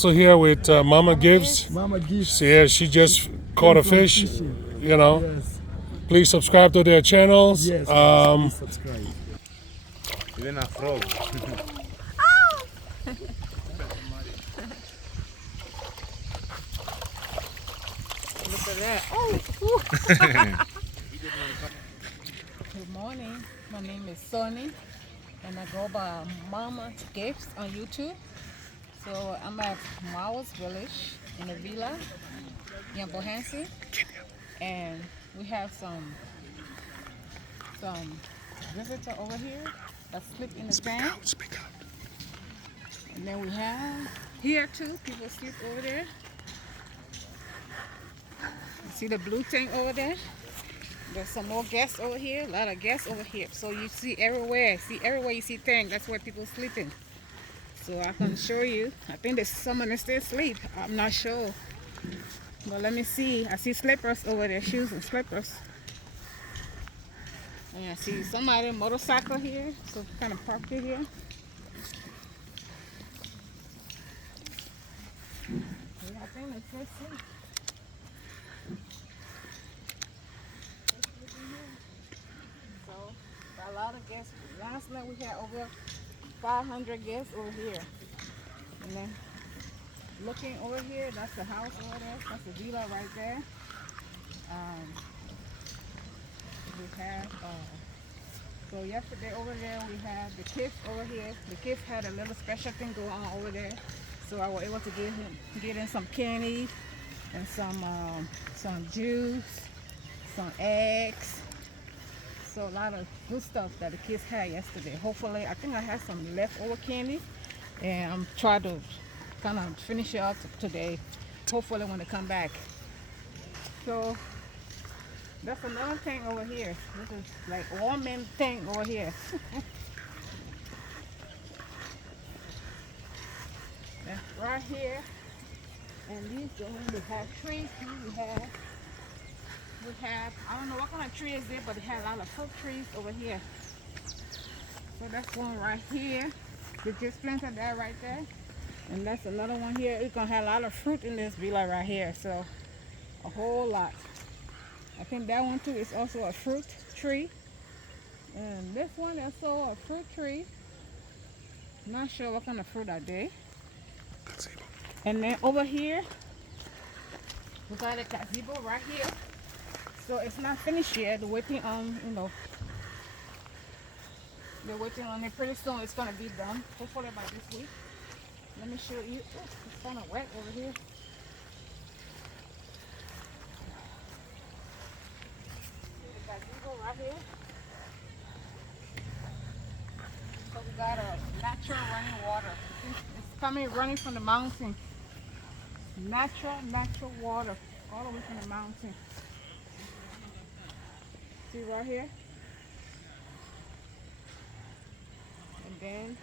Also here with Mama Gibbs. Mama Gibbs. Yeah, she just caught a fish. Fishing. You know, Yes. please subscribe to their channels. Yes. Please subscribe. Even a frog. Look at that. Good morning. My name is Sonny, and I go by Mama Gibbs on YouTube. So I'm at Mawas Village in the villa in Bohansi, and we have some visitor over here that sleep in the sand. Speak out. And then we have here too, people sleep over there. You see the blue thing over there? There's some more guests over here, a lot of guests over here. So you see everywhere you see things, that's where people sleeping. So I can show you. I think there's someone that still sleep. I'm not sure. But let me see. I see slippers over there, shoes and slippers. And I see somebody motorcycle here, so kind of parked it here. Yeah, I think they still sleep. So, got a lot of guests. Last night we had over 500 guests over here. And then looking over here, that's the house over there. That's the villa right there. We have, so yesterday over there we had the kids over here. The kids had a little special thing going on over there. So I was able to get in some candy and some juice, some eggs. So a lot of good stuff that the kids had yesterday. Hopefully, I think I had some leftover candy, and I'm trying to kind of finish it up today. Hopefully, when they come back. So that's another thing over here. This is like warming thing over here. That's right here. And these we have trees. We have, I don't know what kind of tree is it, but it had a lot of fruit trees over here. So that's one right here. We just planted that right there. And that's another one here. It's gonna have a lot of fruit in this villa right here. So a whole lot. I think that one too is also a fruit tree. And this one is also a fruit tree. Not sure what kind of fruit are they. And then over here, we got a gazebo right here. So it's not finished yet. They're waiting on, they're waiting on it. Pretty soon it's gonna be done. Hopefully by this week. Let me show you. Oh, it's kind of wet over here. The gazebo right here. So we got a natural running water. It's coming running from the mountain. Natural water all the way from the mountain. See right here? And then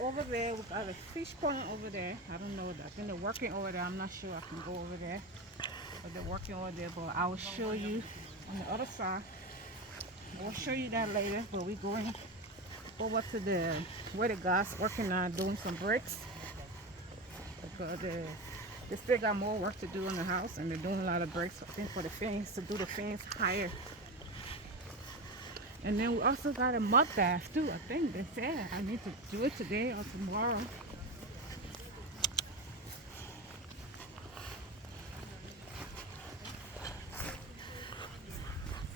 over there, we got a fish pond over there. I don't know. I think they're working over there. I'm not sure I can go over there. But they're working over there. But I will show you on the other side. I will show you that later. But we're going over to the where the guys working on doing some bricks. Because they still got more work to do in the house. And they're doing a lot of bricks, I think, for the fence, to do the fence higher. And then we also got a mud bath too. I think they said I need to do it today or tomorrow.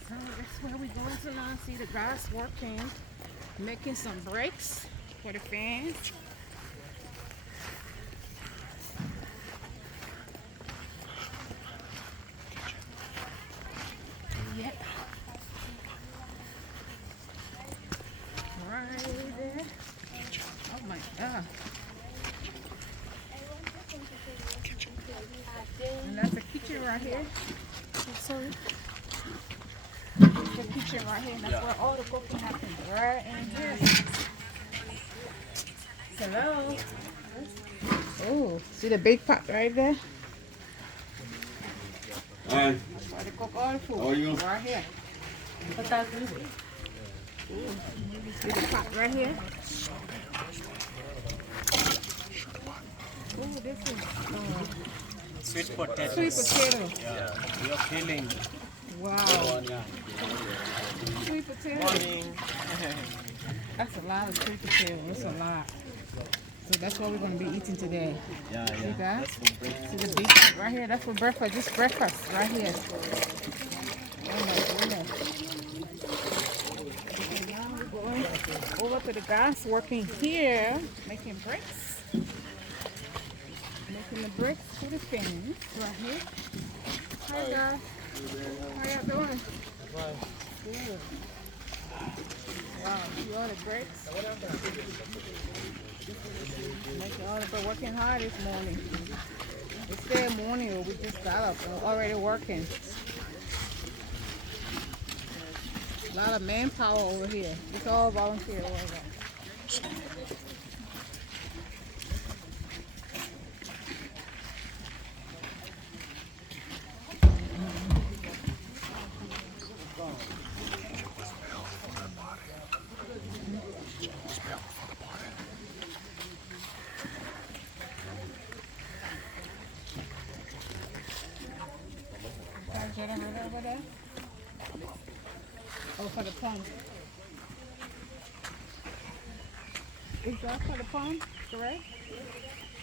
So that's where we're going to now. See the guys working, making some bricks for the fans. Yep. Right there. Oh my God. And that's the kitchen right here. Sorry. The kitchen right here. And that's where all the cooking happens. Right in here. Hello. Oh, see the big pot right there? Hi. That's where they cook all the food. How are you? Right here. See the pot right here? Oh, this is Sweet potato. sweet potato. Yeah, we are peeling. Wow. Yeah. Sweet potato. Morning. That's a lot of sweet potato. That's a lot. So that's what we're going to be eating today. Yeah, See yeah. that? That's for breakfast. See the beef right here? That's for breakfast. Just breakfast right here. Oh my goodness. Okay, now we're going over to the guys working here, making bricks. Making the bricks for the things right here. Hi guys. How y'all doing? Good. Wow, see all the bricks? Making all the working hard this morning. It's their morning, or we just got up and we're already working. A lot of manpower over here. It's all volunteer over. Generator over there? Oh, for the pump. Is that for the pump, correct?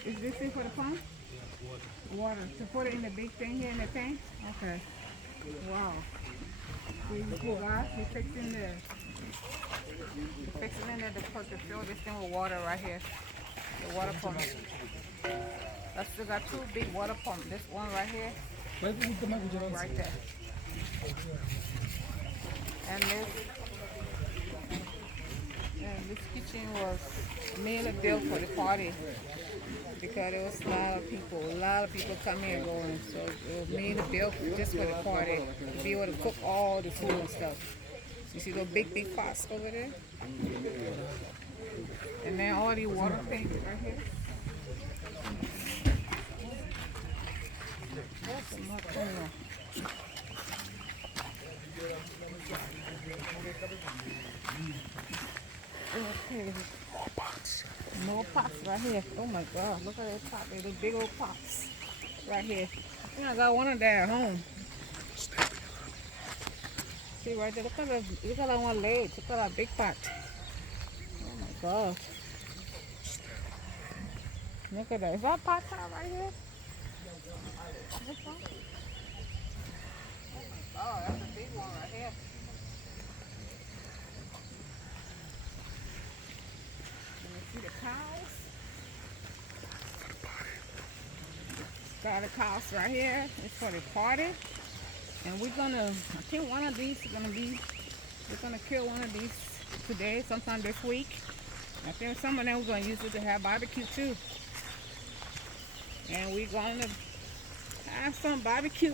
Is this it for the pump? Water. To put it in the big thing here in the tank? Okay. Wow. So you see guys, we're fixing the in there to fill this thing with water right here. The water pump. I still got two big water pumps. This one right here. Right there. And this kitchen was mainly built for the party because there was a lot of people coming and going. So it was mainly built just for the party, to be able to cook all the food and stuff. You see those big pots over there? And then all the water things right here. That's a much more. Okay. More pots right here. Oh my God, look at that pot. They're the big old pots right here. I think I got one of that at home. See right there, look at that one leg. Look at that big pot. Oh my God. Look at that. Is that pot top right here? This one? Oh my God, that's a big one right here. Can you see the cows? Got the cows right here. It's for the party. And we're gonna, I think one of these is gonna be, we're gonna kill one of these today, sometime this week. I think some of them we're gonna use it to have barbecue too. And we're gonna have some barbecue.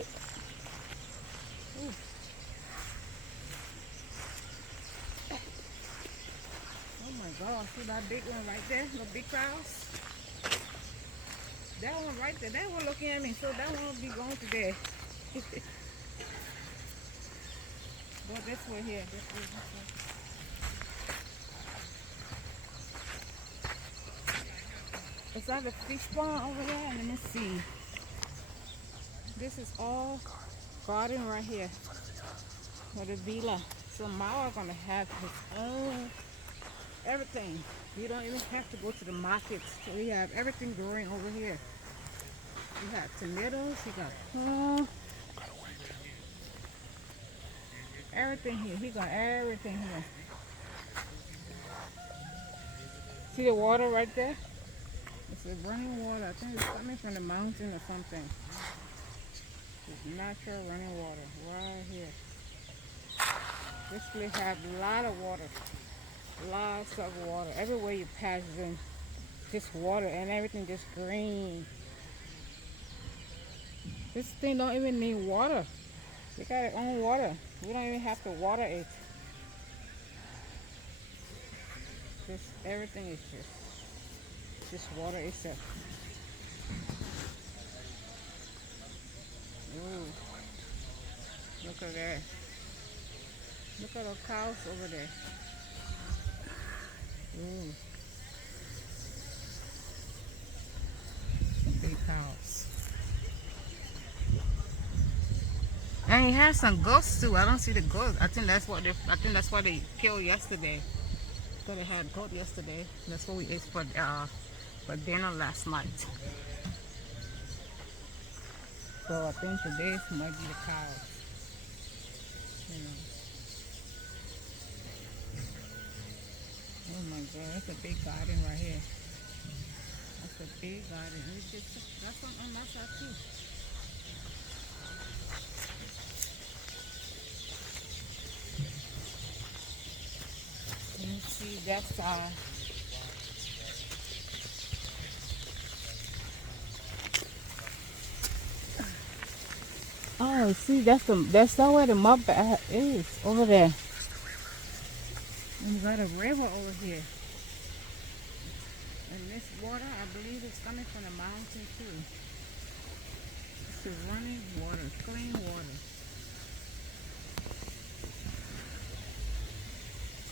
Ooh. Oh my God, see that big one right there, the big cows? That one right there, that one looking at me, so that one will be gone today. But this way here, this way. Is that the fish pond over there? Let me see. This is all garden right here for the villa. So Mawa gonna have his own everything. You don't even have to go to the markets. So we have everything growing over here. We have tomatoes, we got corn. Everything here. He got everything here. See the water right there? It's a running water. I think it's coming from the mountain or something. It's natural running water right here. This place have a lot of water. Lots of water. Everywhere you pass in, just water and everything just green. This thing don't even need water. They got their own water. We don't even have to water it. Just everything is just water itself. Ooh. Look at that. Look at the cows over there. Ooh. And he has some goats too. I don't see the goats. I think that's what they killed yesterday. So they had goat yesterday. That's what we ate for dinner last night. So I think today might be the cows. You know. Oh my God, that's a big garden right here. That's a big garden. That's on that side too. You see, that's oh, see, that's not where the mud bat is over there. And we got a river over here. And this water, I believe, is coming from the mountain too. It's a running water, clean water.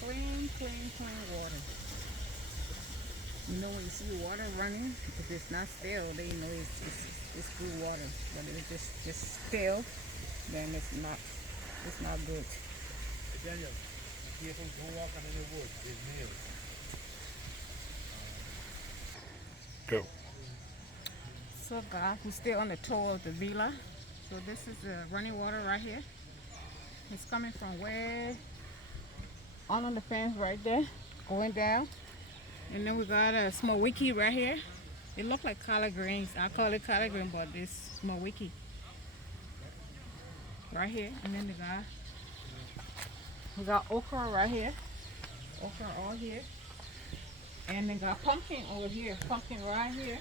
Clean water. You know when you see water running, if it's not still, then you know it's good water. But if it's just still, then it's not good. Daniel, careful, don't walk under the woods. There's nails. Go. So guys, we're still on the tour of the villa. So this is the running water right here. It's coming from way on the fence right there, going down. And then we got a small wiki right here. It look like collard greens. I call it collard green, but this small wiki right here. And then we got okra right here. Okra all here. And then got pumpkin over here. Pumpkin right here.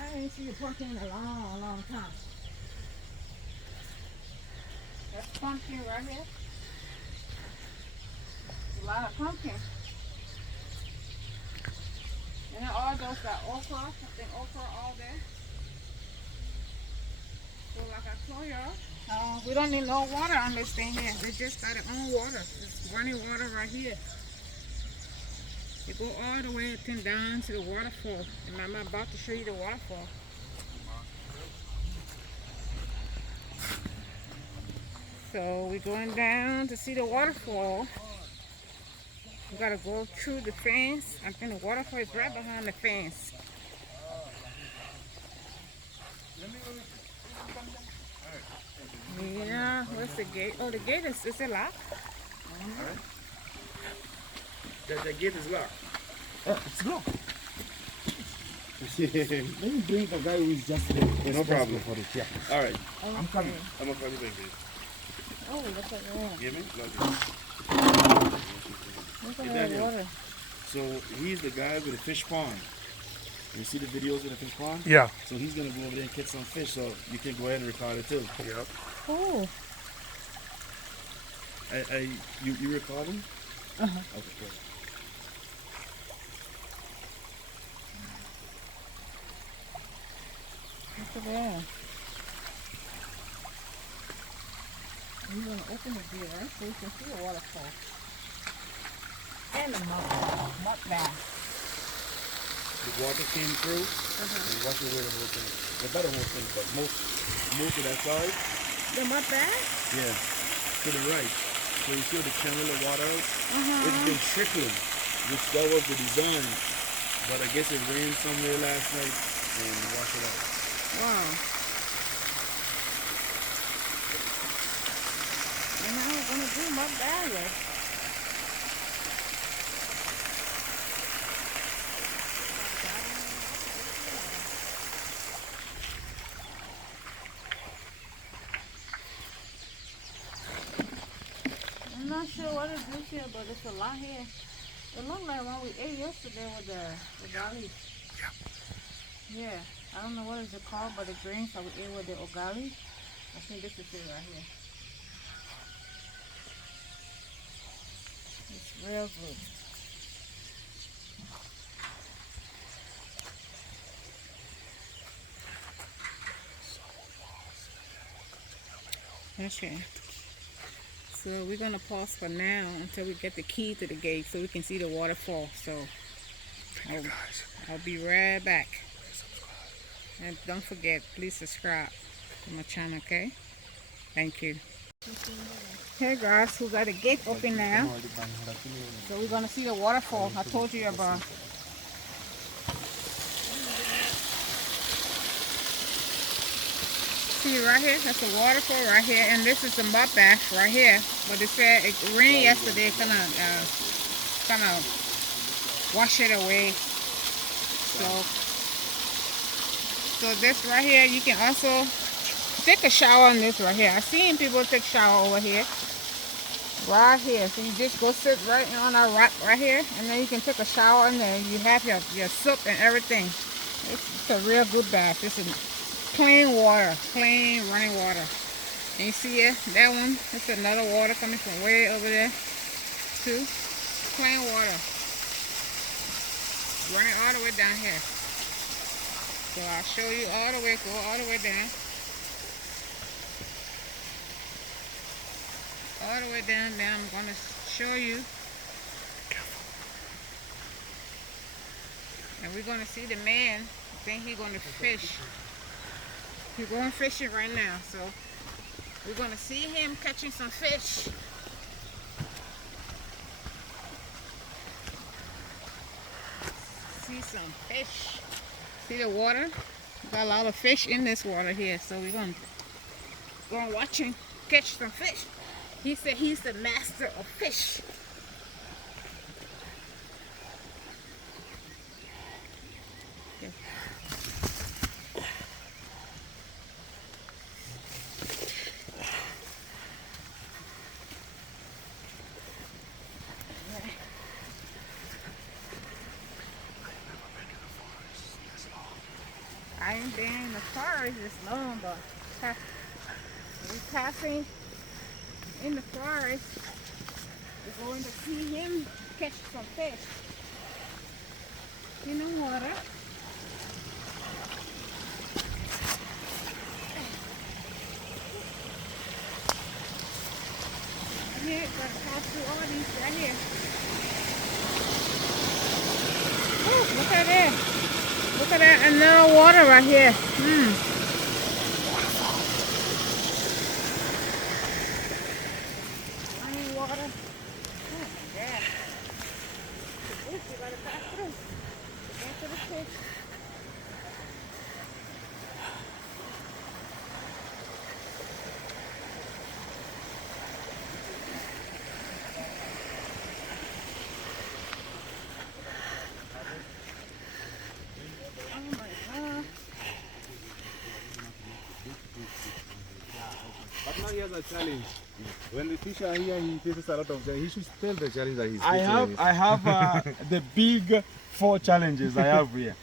I didn't see a pumpkin in a long time. That's pumpkin right here. A lot of pumpkin. And then all those got okra. I think okra all there. So like I told y'all, we don't need no water on this thing here. They just got their own water. It's running water right here. You go all the way down to the waterfall. And I'm about to show you the waterfall. So we're going down to see the waterfall. We gotta go through the fence. I think the waterfall is right behind the fence. Yeah, where's the gate? Oh, the gate is it locked? The gate is locked. It's locked. Let me bring the guy who is just there. No problem. For it. Yeah. All right. I'm coming. I'm going to call you back, baby. Oh, look at that. Give me? Love Look at Hey, that Daniel. water. So he's the guy with the fish pond. You see the videos of the fish pond? Yeah. So he's going to go over there and catch some fish, so you can go ahead and record it too. Yep. Oh. You recording? Uh-huh. Okay, good. Look at that. We're going to open the door so you can see the waterfall. And the mud bath. The water came through and washed away the whole thing. The better whole thing, but most of that side, The mud bath? yeah, to the right. So you see the channel of water out? It's been trickling, which that was the design. But I guess it rained somewhere last night and washed it out. Wow. And now we're going to do mud bath. I'm not sure what it is here, but it's a lot here. It looked like what we ate yesterday with the ugali. Yeah, I don't know what is it called, but the greens that we ate with the ugali. I think this is it right here. It's real good. Okay. So we're gonna pause for now until we get the key to the gate so we can see the waterfall. So I'll be right back. And don't forget, please subscribe to my channel, okay? Thank you. Hey guys, we got the gate open now. So we're gonna see the waterfall I told you about. See right here, that's a waterfall right here, and this is the mud bath right here. But they said it rained yesterday, kind of wash it away. So this right here, you can also take a shower on this right here. I've seen people take shower over here. Right here. So you just go sit right on a rock right here, and then you can take a shower in there. You have your soap and everything. It's a real good bath. This is clean water, clean running water. And you see it, that one, that's another water coming from way over there too. Clean water. Running all the way down here. So I'll show you all the way, go all the way down. All the way down there, I'm going to show you. And we're going to see the man. I think he's going to fish. He's going fishing right now, so we're going to see him catching some fish. See some fish. See the water? Got a lot of fish in this water here, so we're going to watch him catch some fish. He said he's the master of fish. Okay. I ain't been in the forest this long, but we're passing in the forest. We're going to see him catch some fish in the water. Here, gotta pass through all these right here. Oh, look at that. Look at that, another water right here. Running water. Oh my God. You gotta pass through to get to the fish. But now he has a challenge. When the fish are here, he faces a lot of challenge. He should tell the challenge that he's facing. I have the big 4 challenges I have here.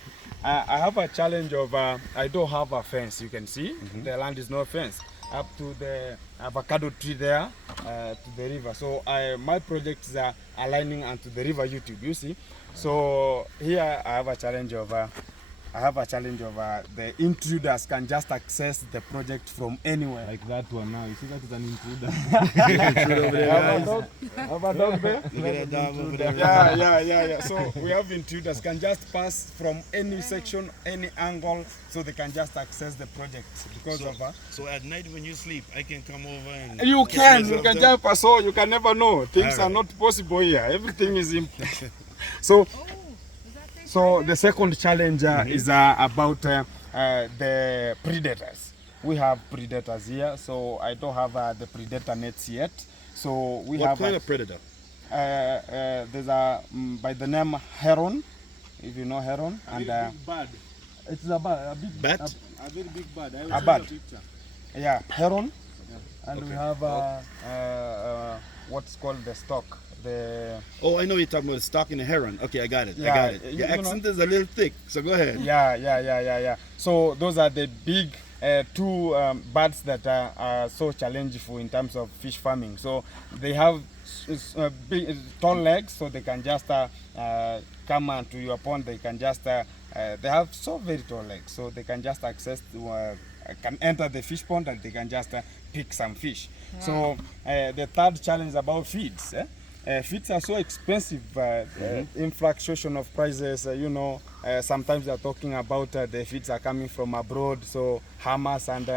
I have a challenge of I don't have a fence. You can see the land is no fence up to the avocado tree there to the river. So my projects are aligning onto the river YouTube. You see. So here I have a challenge of. The intruders can just access the project from anywhere. Like that one now. You see that is an intruder. Have a dog there? Look at that dog over there. Yeah. So we have intruders can just pass from any section, any angle, so they can just access the project because of. So at night when you sleep, I can come over and. You can just pass. So you can never know. Things are not possible here. Everything is so. So the second challenge is about the predators. We have predators here, so I don't have the predator nets yet. So we have. What kind of predator? There's a by the name heron, if you know heron, and Bird. it's a big Bat? A very big bird. I will A show you bird. a picture. yeah, heron, and we have what's called the stork. Oh, I know you're talking about the stock and the heron. Okay, I got it. Yeah, I got it. you Your know- accent is a little thick, so go ahead. Yeah. So those are the big 2 birds that are so challenging in terms of fish farming. So they have big, tall legs, so they can just come onto your pond. They can just they have so very tall legs, so they can just access can enter the fish pond and they can just pick some fish. So the third challenge is about feeds. Feeds are so expensive, inflation of prices, sometimes they're talking about the feeds are coming from abroad, so Hamas and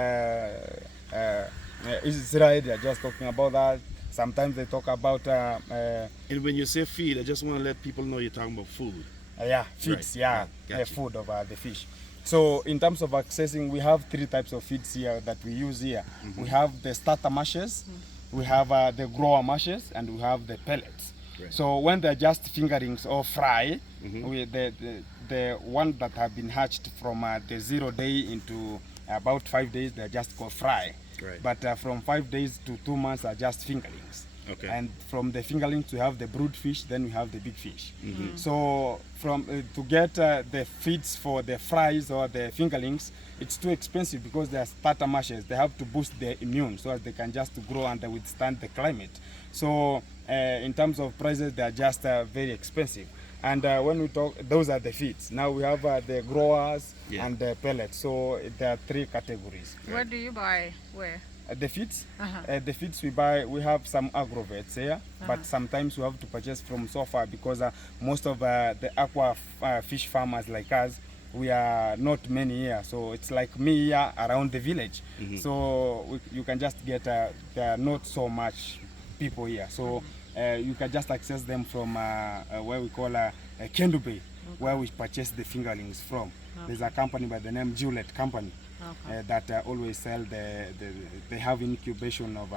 Israel, they are just talking about that. Sometimes they talk about And when you say feed, I just want to let people know you're talking about food. yeah, feeds, Right, yeah, yeah, gotcha. food of the fish. So in terms of accessing, we have 3 types of feeds here that we use here. We have the starter mashes, we have the grower mashes, and we have the pellets. Right. So when they're just fingerings or fry, the one that have been hatched from the 0 day into about 5 days, they're just called fry. Right. But from 5 days to 2 months are just fingerlings. Okay. And from the fingerlings we have the brood fish, then we have the big fish. So from to get the feeds for the fries or the fingerlings, it's too expensive because they are starter mashes. They have to boost their immune so as they can just grow and withstand the climate. So in terms of prices, they are just very expensive. And when we talk, those are the feeds. Now we have the growers and the pellets. So there are 3 categories. Where do you buy? Where? The feeds, the feeds we buy, we have some agrovets here, but sometimes we have to purchase from so far because most of the aqua fish farmers like us, we are not many here. So it's like me here around the village. So you can just get, there are not so much people here. So you can just access them from where we call Kendu Bay, where we purchase the fingerlings from. There's a company by the name Juliet Company. That always sell they have incubation of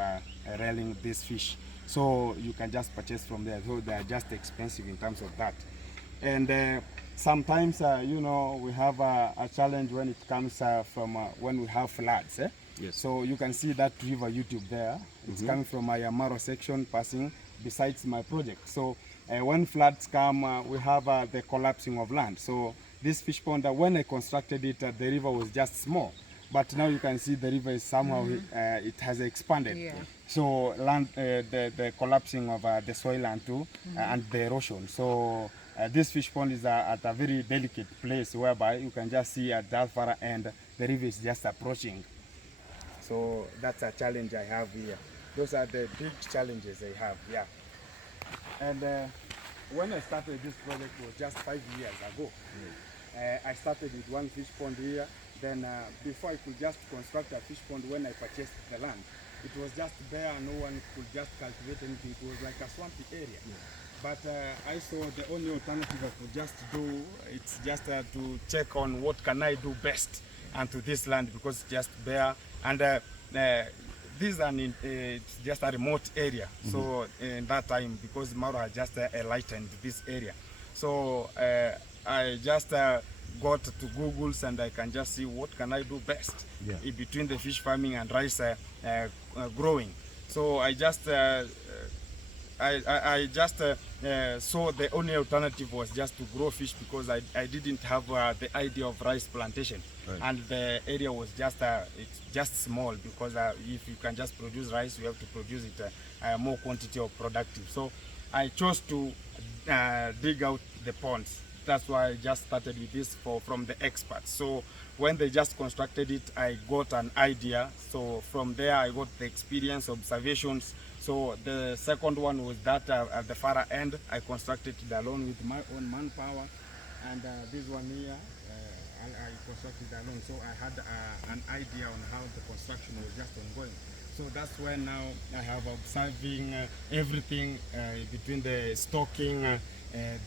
rearing this fish, so you can just purchase from there. So they are just expensive in terms of that. And sometimes you know, we have a challenge when it comes from when we have floods. Yes. So you can see that river YouTube there. It's coming from my Amaro section, passing besides my project. So when floods come, we have the collapsing of land. So this fish pond, when I constructed it, the river was just small. But now you can see the river is somehow, it has expanded. Yeah. So land, the collapsing of the soil and too, and the erosion. So this fish pond is at a very delicate place whereby you can just see at that far end, the river is just approaching. So that's a challenge I have here. Those are the big challenges I have, yeah. And when I started this project was just 5 years ago. I started with 1 fish pond here. Then before I could just construct a fish pond, when I purchased the land, it was just bare, no one could just cultivate anything. It was like a swampy area. But I saw the only alternative I could just do, it's just to check on what can I do best onto this land because it's just bare. And this is it's just a remote area. So in that time, because Mauro had just enlightened this area. So I just got to Google's and I can just see what can I do best in between the fish farming and rice growing. So I just saw the only alternative was just to grow fish because I didn't have the idea of rice plantation. And the area was just it's just small because if you can just produce rice, you have to produce it more quantity of productive. So I chose to dig out the ponds. That's why I just started with this from the experts. So when they just constructed it, I got an idea. So from there, I got the experience, observations. So the second one was that at the far end, I constructed it alone with my own manpower. And this one here, I constructed it alone. So I had an idea on how the construction was just ongoing. So that's when now I have observing everything between the stocking,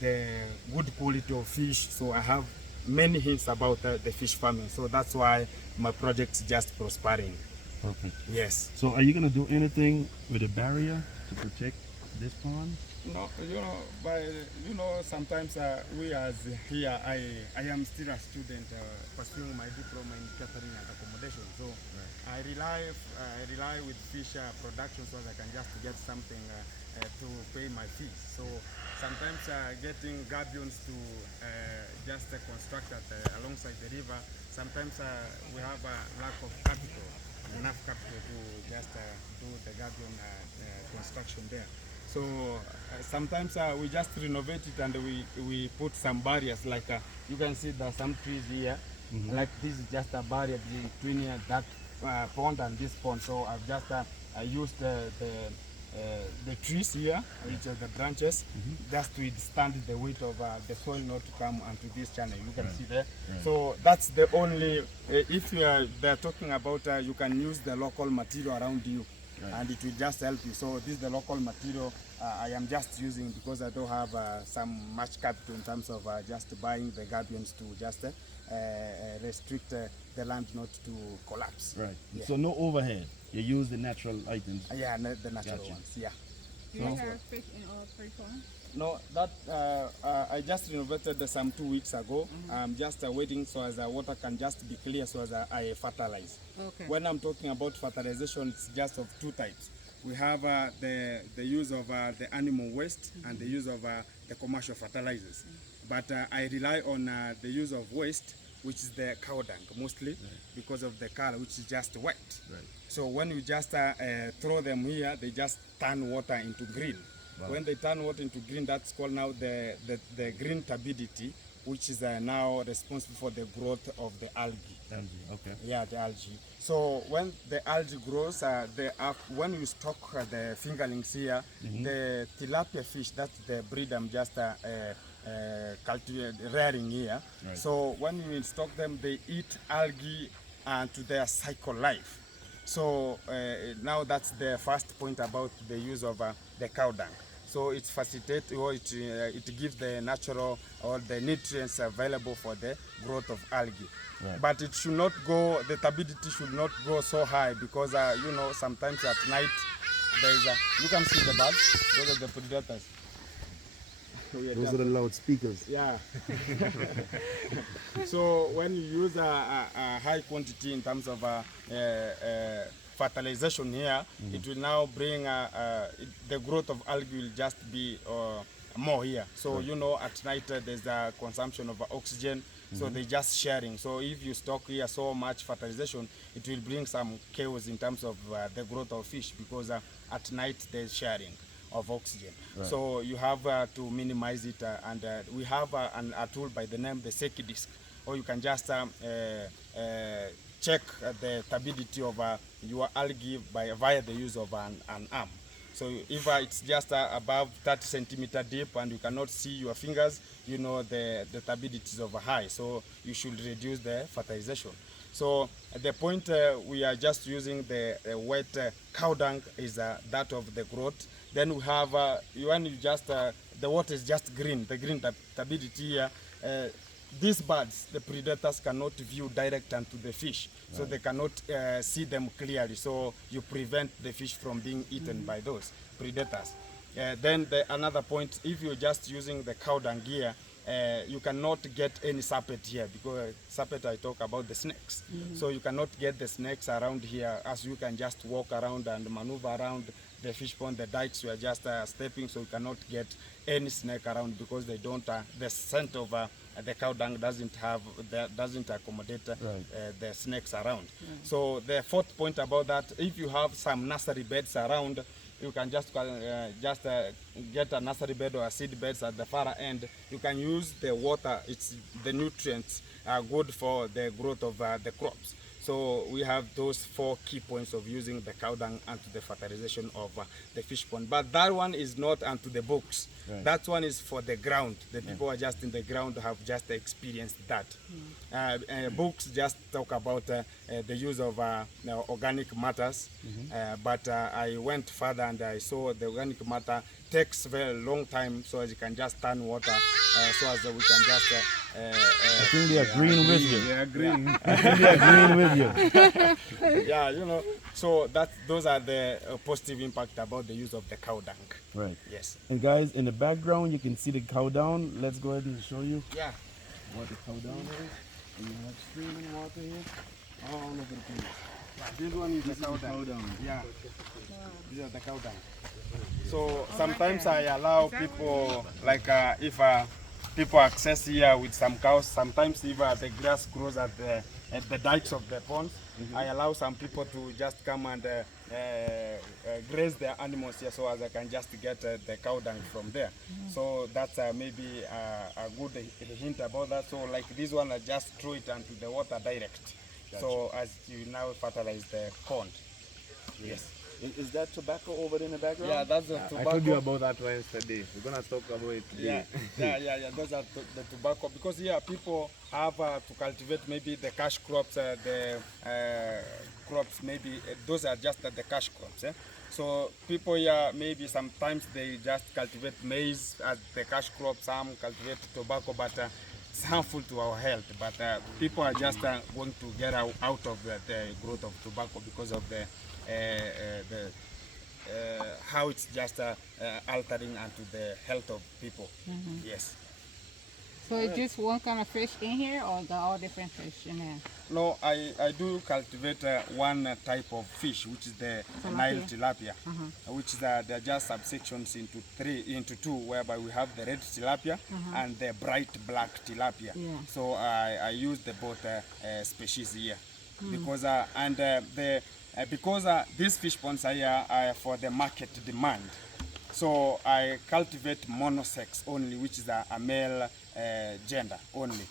the good quality of fish. So I have many hints about the fish farming. So that's why my project's just prospering. Perfect. Yes. So are you going to do anything with a barrier to protect this pond? No, sometimes we as here, I am still a student pursuing my diploma in catering and accommodation. So I rely with fish production so that I can just get something to pay my fees. So sometimes getting gabions to just construct alongside the river, sometimes we have a lack of capital, enough capital to just do the gabion construction there. So sometimes we just renovate it and we put some barriers, like you can see there are some trees here, like this is just a barrier between that pond and this pond. So I've just used the the trees here, which are the branches, just to withstand the weight of the soil not to come onto this channel. You can see there. So that's the only, if you are, they're talking about you can use the local material around you. And it will just help you. So this is the local material I am just using because I don't have some much capital in terms of just buying the gabions to just restrict the land not to collapse. Right. Yeah. So no overhead. You use the natural items. Yeah, the natural Gotcha. ones. Yeah. Do you have fish in all three ponds? No, that I just renovated some 2 weeks ago. I'm just waiting so as the water can just be clear so as I fertilize. Okay. When I'm talking about fertilization, it's just of two types. We have the use of the animal waste and the use of the commercial fertilizers. But I rely on the use of waste, which is the cow dung mostly because of the color, which is just wet. Right. So when you just throw them here, they just turn water into green. Wow. When they turn water into green, that's called now the green turbidity, which is now responsible for the growth of the algae. Algae, okay. Yeah, the algae. So when the algae grows, when you stock the fingerlings here, the tilapia fish, that's the breed I'm just rearing here. Right. So when you stock them, they eat algae to their cycle life. So now that's the first point about the use of the cow dung. So it facilitates or it gives the natural or the nutrients available for the growth of algae. Right. But it should not go, the turbidity should not go so high because you know, sometimes at night there is you can see the birds, those are the predators. Those are the loudspeakers. Yeah. So when you use a high quantity in terms of fertilization here, it will now bring the growth of algae will just be more here. So you know, at night there's a consumption of oxygen, so they just sharing. So if you stock here so much fertilization, it will bring some chaos in terms of the growth of fish because at night there's sharing of oxygen. Right. So you have to minimize it, and we have a tool by the name the Seki disc, or you can just check the turbidity of your algae via the use of an arm. So if it's just above 30 centimeter deep and you cannot see your fingers, you know the turbidity is over high, so you should reduce the fertilization. So the point we are just using the wet cow dung is that of the growth. Then we have when you just the water is just green, the green turbidity here. These birds, the predators cannot view direct onto the fish, so they cannot see them clearly. So you prevent the fish from being eaten by those predators. Then another point, if you're just using the cow dung here, you cannot get any serpent here because serpent, I talk about the snakes. So you cannot get the snakes around here, as you can just walk around and maneuver around the fish pond. The dikes you are just stepping, so you cannot get any snake around because they don't. The scent of the cow dung doesn't accommodate the snakes around. So the fourth point about that, if you have some nursery beds around, you can just get a nursery bed or a seed beds at the far end. You can use the water. It's the nutrients are good for the growth of the crops. So we have those 4 key points of using the cow dung onto the fertilization of the fish pond. But that one is not onto the books. Right. That one is for the ground. The people are just in the ground have just experienced that. Books just talk about the use of organic matters. But I went further and I saw the organic matter takes very long time, so as you can just turn water, so as we can just. I think they are agreeing with you. They are green. I think they are agreeing with you. Yeah, you know. So those are the positive impact about the use of the cow dung. Right. Yes. And guys, in the background, you can see the cow down. Let's go ahead and show you Yeah. what the cow down is. And you have streaming water here all over the place. This one is the cow dung. Yeah. These are the cow dung. So sometimes I allow people, like if people access here with some cows, sometimes if the grass grows at the dikes of the ponds, I allow some people to just come and graze their animals here, so as I can just get the cow dung from there. So that's maybe a good hint about that. So like this one, I just throw it into the water direct. So as you now fertilize the pond. Yes. Is that tobacco over there in the background? Yeah, that's the I tobacco. told you about that yesterday. We're gonna talk about it today. Yeah. Those are the tobacco, because here people have to cultivate maybe the cash crops, the crops. Maybe those are just the cash crops. So people here maybe sometimes they just cultivate maize as the cash crop. Some cultivate tobacco, but it's harmful to our health. But people are just going to get out of the growth of tobacco because of the how it's just altering onto the health of people. Yes. So it's just one kind of fish in here, or there are all different fish in there? No, I do cultivate one type of fish, which is the Nile tilapia, which is they're just subsections into two, whereby we have the red tilapia and the bright black tilapia. Yeah. So I use the both species here because because these fish ponds are here for the market demand. So I cultivate monosex only, which is a male gender only.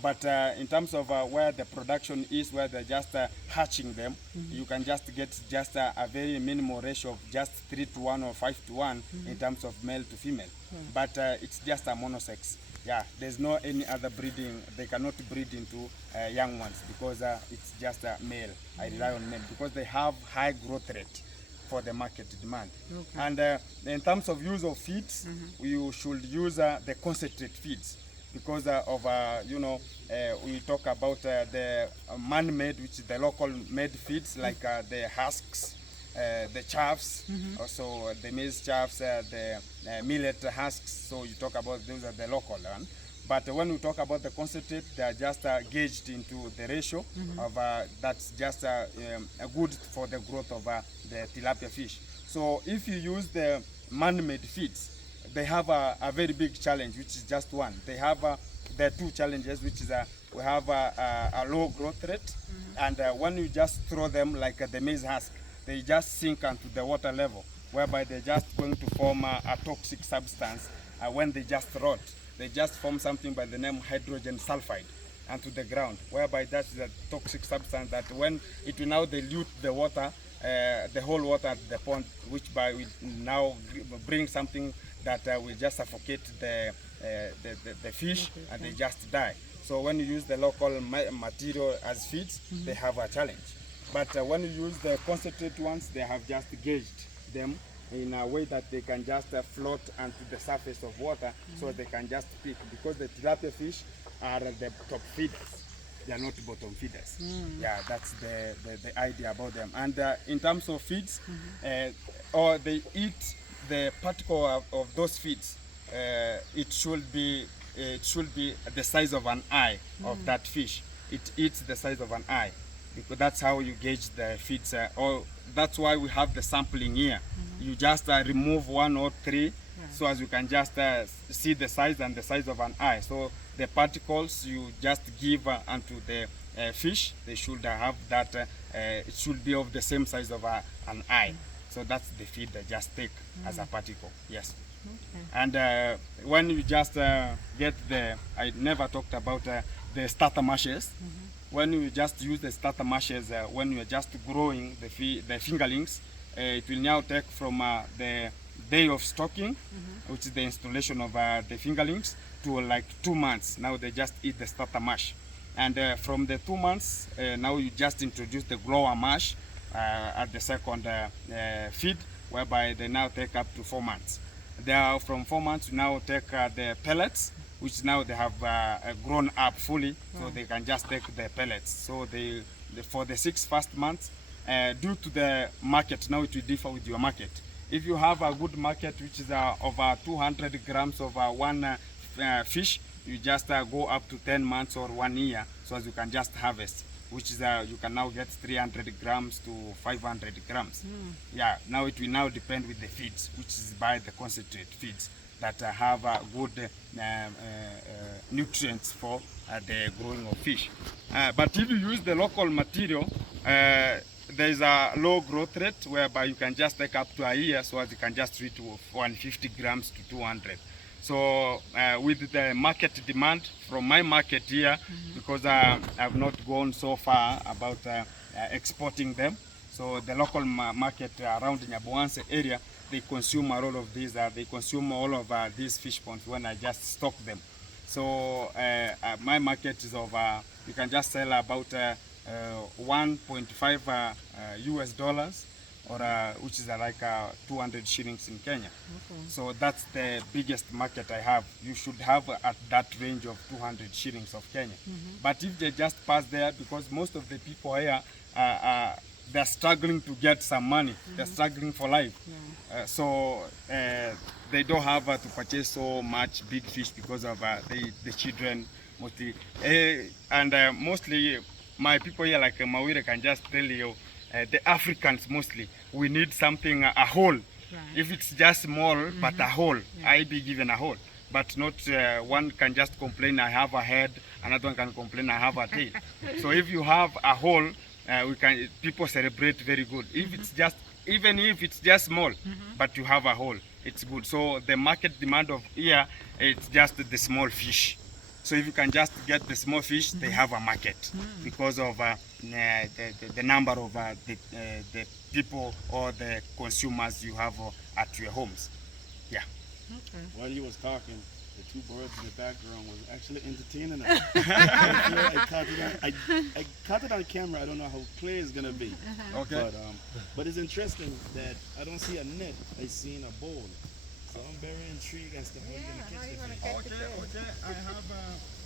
But in terms of where the production is, where they're just hatching them, you can just get just a very minimal ratio of just 3:1 or 5:1 in terms of male to female. But it's just a monosex. Yeah, there's no any other breeding. They cannot breed into young ones because it's just a male. I rely on male because they have high growth rate for the market demand. And in terms of use of feeds, you should use the concentrate feeds because of we talk about the man-made, which is the local made feeds like the husks, the chaffs, also the maize chaffs, the millet husks. So you talk about those are the local one. But when we talk about the concentrate, they are just gauged into the ratio of that's just good for the growth of the tilapia fish. So if you use the man-made feeds, they have a very big challenge, which is just one. They have the two challenges, which is we have a low growth rate, and when you just throw them like the maize husk, they just sink into the water level, whereby they're just going to form a toxic substance when they just rot. They just form something by the name hydrogen sulfide onto the ground, whereby that's the toxic substance that when it will now dilute the water, the whole water at the pond, which by we now bring something that will just suffocate the fish and they just die. So when you use the local material as feeds, they have a challenge. But when you use the concentrate ones, they have just gauged them in a way that they can just float onto the surface of water, so they can just pick, because the tilapia fish are the top feeders. They are not bottom feeders. Yeah, that's the idea about them. And in terms of feeds, or they eat the particle of those feeds. It should be the size of an eye of that fish. It eats the size of an eye, because that's how you gauge the feeds. Or that's why we have the sampling here. You just remove 1 or 3, so as you can just see the size and the size of an eye. So the particles you just give onto the fish, they should have that. It should be of the same size of an eye. So that's the feed they just take as a particle. Yes. And when you just get I never talked about the starter mashes. When you just use the starter mashes, when you're just growing the fingerlings, it will now take from the day of stocking, which is the installation of the fingerlings, to like 2 months. Now they just eat the starter mash. And from the 2 months, now you just introduce the grower mash at the second feed, whereby they now take up to 4 months. They are from 4 months to now take the pellets, which now they have grown up fully, so they can just take the pellets. So for the 6 first months, due to the market, now it will differ with your market. If you have a good market, which is over 200 grams of one fish, you just go up to 10 months or 1 year, so as you can just harvest, which is you can now get 300 grams to 500 grams. Yeah, now it will now depend with the feeds, which is by the concentrate feeds that have good nutrients for the growing of fish. But if you use the local material, there is a low growth rate whereby you can just take up to a year, so as you can just reach 150 grams to 200. So with the market demand from my market here, because I've not gone so far about exporting them, So the local market around Nyaboanse area, they consume a lot of these. They consume all of these fish ponds when I just stock them. So my market is of you can just sell about 1.5 US dollars, or which is like 200 shillings in Kenya. So that's the biggest market I have. You should have at that range of 200 shillings of Kenya. But if they just pass there, because most of the people here they're struggling to get some money, they're struggling for life. So they don't have to purchase so much big fish because of the children mostly. And mostly my people here, like Mawire, can just tell you, the Africans mostly, we need something, a hole. If it's just small, but a hole, I be given a hole. But not one can just complain, I have a head, another one can complain, I have a tail. So if you have a hole, people celebrate very good. If it's just, even if it's just small, but you have a hole, it's good. So the market demand of here, it's just the small fish. So if you can just get the small fish, they have a market because of the number of the people or the consumers you have at your homes. Yeah. While you was talking, the two birds in the background was actually entertaining us. I caught it on camera. I don't know how clear it's gonna be. Okay. But it's interesting that I don't see a net. I seen a bowl. So I'm very intrigued as to how you're gonna catch the fish. Okay.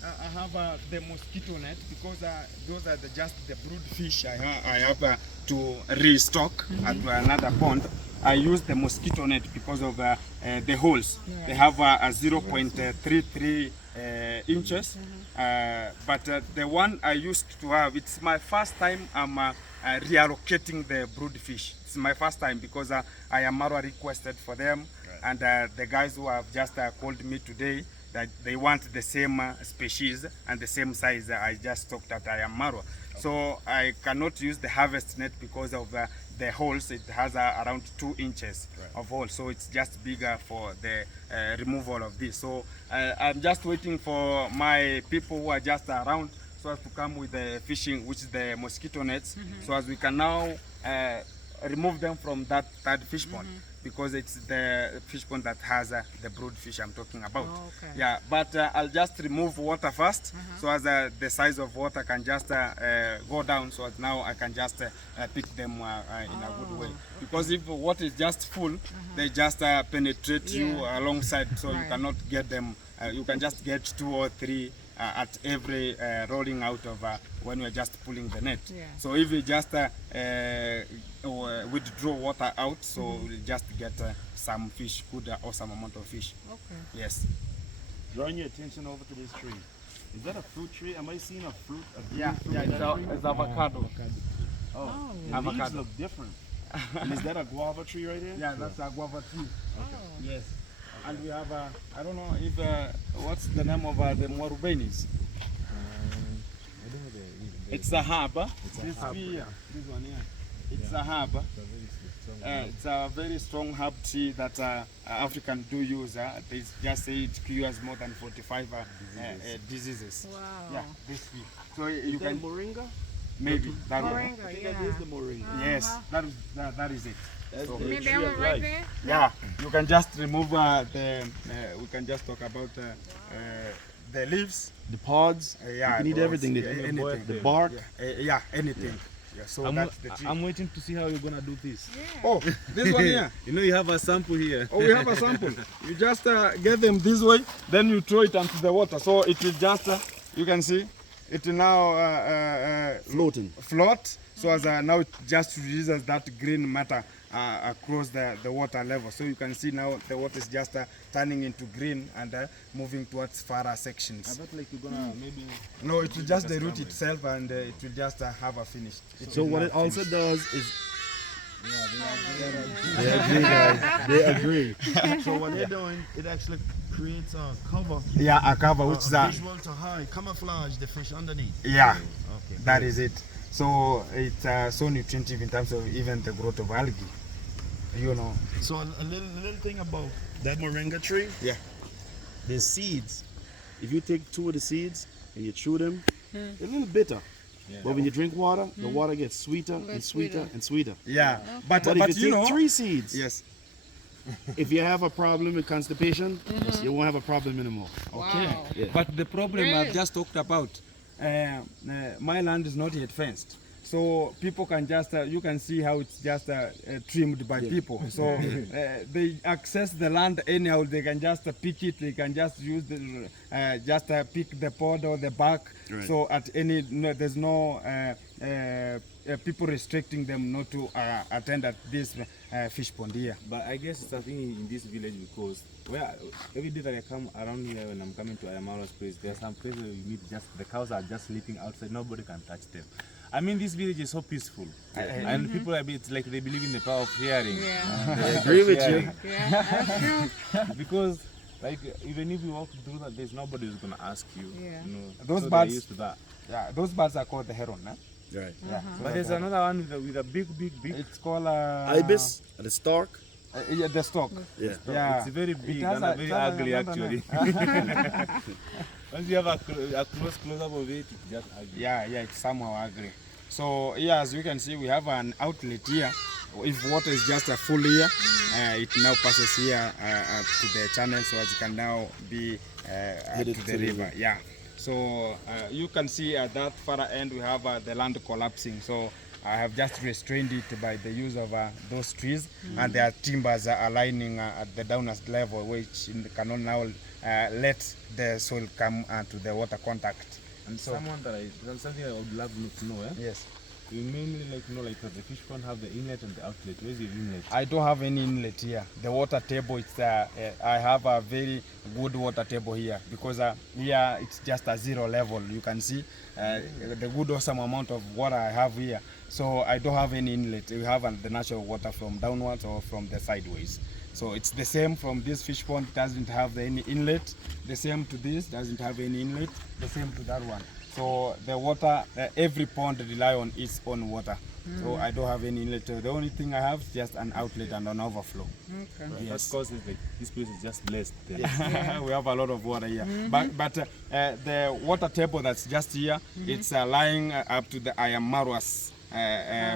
I have the mosquito net, because those are just the brood fish I have to restock at another pond. I use the mosquito net because of the holes. They have a 0.33 inches. But the one I used to have, it's my first time I'm reallocating the brood fish. It's my first time because I am Marwa requested for them. And the guys who have just called me today, that they want the same species and the same size I just talked at Marwa. So I cannot use the harvest net because of the holes. It has around 2 inches of hole, so it's just bigger for the removal of this. So I'm just waiting for my people who are just around so as to come with the fishing, which is the mosquito nets, so as we can now remove them from that third fish pond. Because it's the fish pond that has the brood fish I'm talking about. Yeah, but I'll just remove water first, so as the size of water can just go down, so as now I can just pick them in a good way. Because if water is just full, they just penetrate you alongside, so you cannot get them. You can just get 2 or 3 at every rolling out of when you're just pulling the net. So if you just withdraw water out, so we'll just get some fish, good awesome amount of fish. Yes. Drawing your attention over to this tree. Is that a fruit tree? Am I seeing a fruit? It's avocado. Oh, the avocado. leaves look different. And is that a guava tree right here? Yeah, that's a guava tree. Yes. And we have I don't know if what's the name of the Mwarubenis? It's a herb. This one here. It's a herb. It's a very strong herb tree that African do use. They just say it cures more than 45 diseases. Wow. Yeah, this tree. So you Is can that moringa? maybe that one. Moringa, I think that is the moringa. Yes, that is it. That's So- the Maybe tree that of one right life. there? Yeah, you can just remove we can just talk about the leaves. The pods. Yeah, You need pods, everything. anything. The bark. Yeah, anything. Yeah, so that's the tree. I'm waiting to see how you're gonna do this. Oh, this one here. You know you have a sample here. Oh, we have a sample. You just get them this way, then you throw it into the water. So it will just, you can see, it will now Floating. float. So as now it just releases that green matter across the water level. So you can see now the water is just turning into green and moving towards further sections. I bet like you're gonna maybe. No, it will just the root itself and it will just have a finish. So will what now it also finish. does is they agree, guys. They agree. So what they're doing, it actually creates a cover, Yeah, a cover which is a a, visual to hide, camouflage the fish underneath. yeah, Okay. that is it. So it's so nutritive in terms of even the growth of algae. You know. So a little thing about that moringa tree. Yeah. The seeds. If you take 2 of the seeds and you chew them, they're a little bitter. But when you drink water, the water gets sweeter and Gets sweeter sweeter. and sweeter. Yeah, but But if you you take know, 3 seeds, yes. if you have a problem with constipation, you won't have a problem anymore. Okay. Wow. Yeah. But the problem I've Really? just talked about, my land is not yet fenced. So people can just, you can see how it's just trimmed by people. So they access the land anyhow. They can just pick it. They can just use the, pick the pod or the bark. Right. So at any, no, there's no people restricting them not to attend at this fish pond here. But I guess it's a thing in this village because where every day that I come around here when I'm coming to Ayamara's place, there are some places where you meet just the cows are just sleeping outside. Nobody can touch them. I mean, this village is so peaceful, and people are a bit like they believe in the power of hearing. Yeah. I agree with you. Yeah, that's true. Because like even if you walk through that, there's nobody who's gonna ask you. Yeah. You know, Those so birds- they're used to that. Yeah, those birds are called the heron. Right. Yeah. But there's another one with a big. It's called Ibis, the stork. Yeah, the stork. Yeah. Yeah. It's very big has and a- very it has ugly another actually. Once you have a close up of it, it's just ugly. Yeah, it's somehow ugly. So yeah, as you can see, we have an outlet here. If water is just full here, it now passes here to the channel, so as it can now be to the river. Yeah. So you can see at that far end we have the land collapsing. So I have just restrained it by the use of those trees, and their timbers are aligning at the downest level, which cannot now let the soil come to the water contact. And So- something I would love to know. Yes. You mainly like the fish pond have the inlet and the outlet. Where's your inlet? I don't have any inlet here. The water table, it's I have a very good water table here because here it's just a 0 level. You can see the good awesome amount of water I have here. So I don't have any inlet. We have the natural water from downwards or from the sideways. So it's the same from this fish pond, doesn't have any inlet. The same to this, doesn't have any inlet. The same to that one. So the water, every pond rely on its own water. So I don't have any inlet. The only thing I have is just an outlet and an overflow. Okay. Yes. That's because like, this place is just blessed. There. We have a lot of water here. But the water table that's just here, it's lying up to the Ayamaras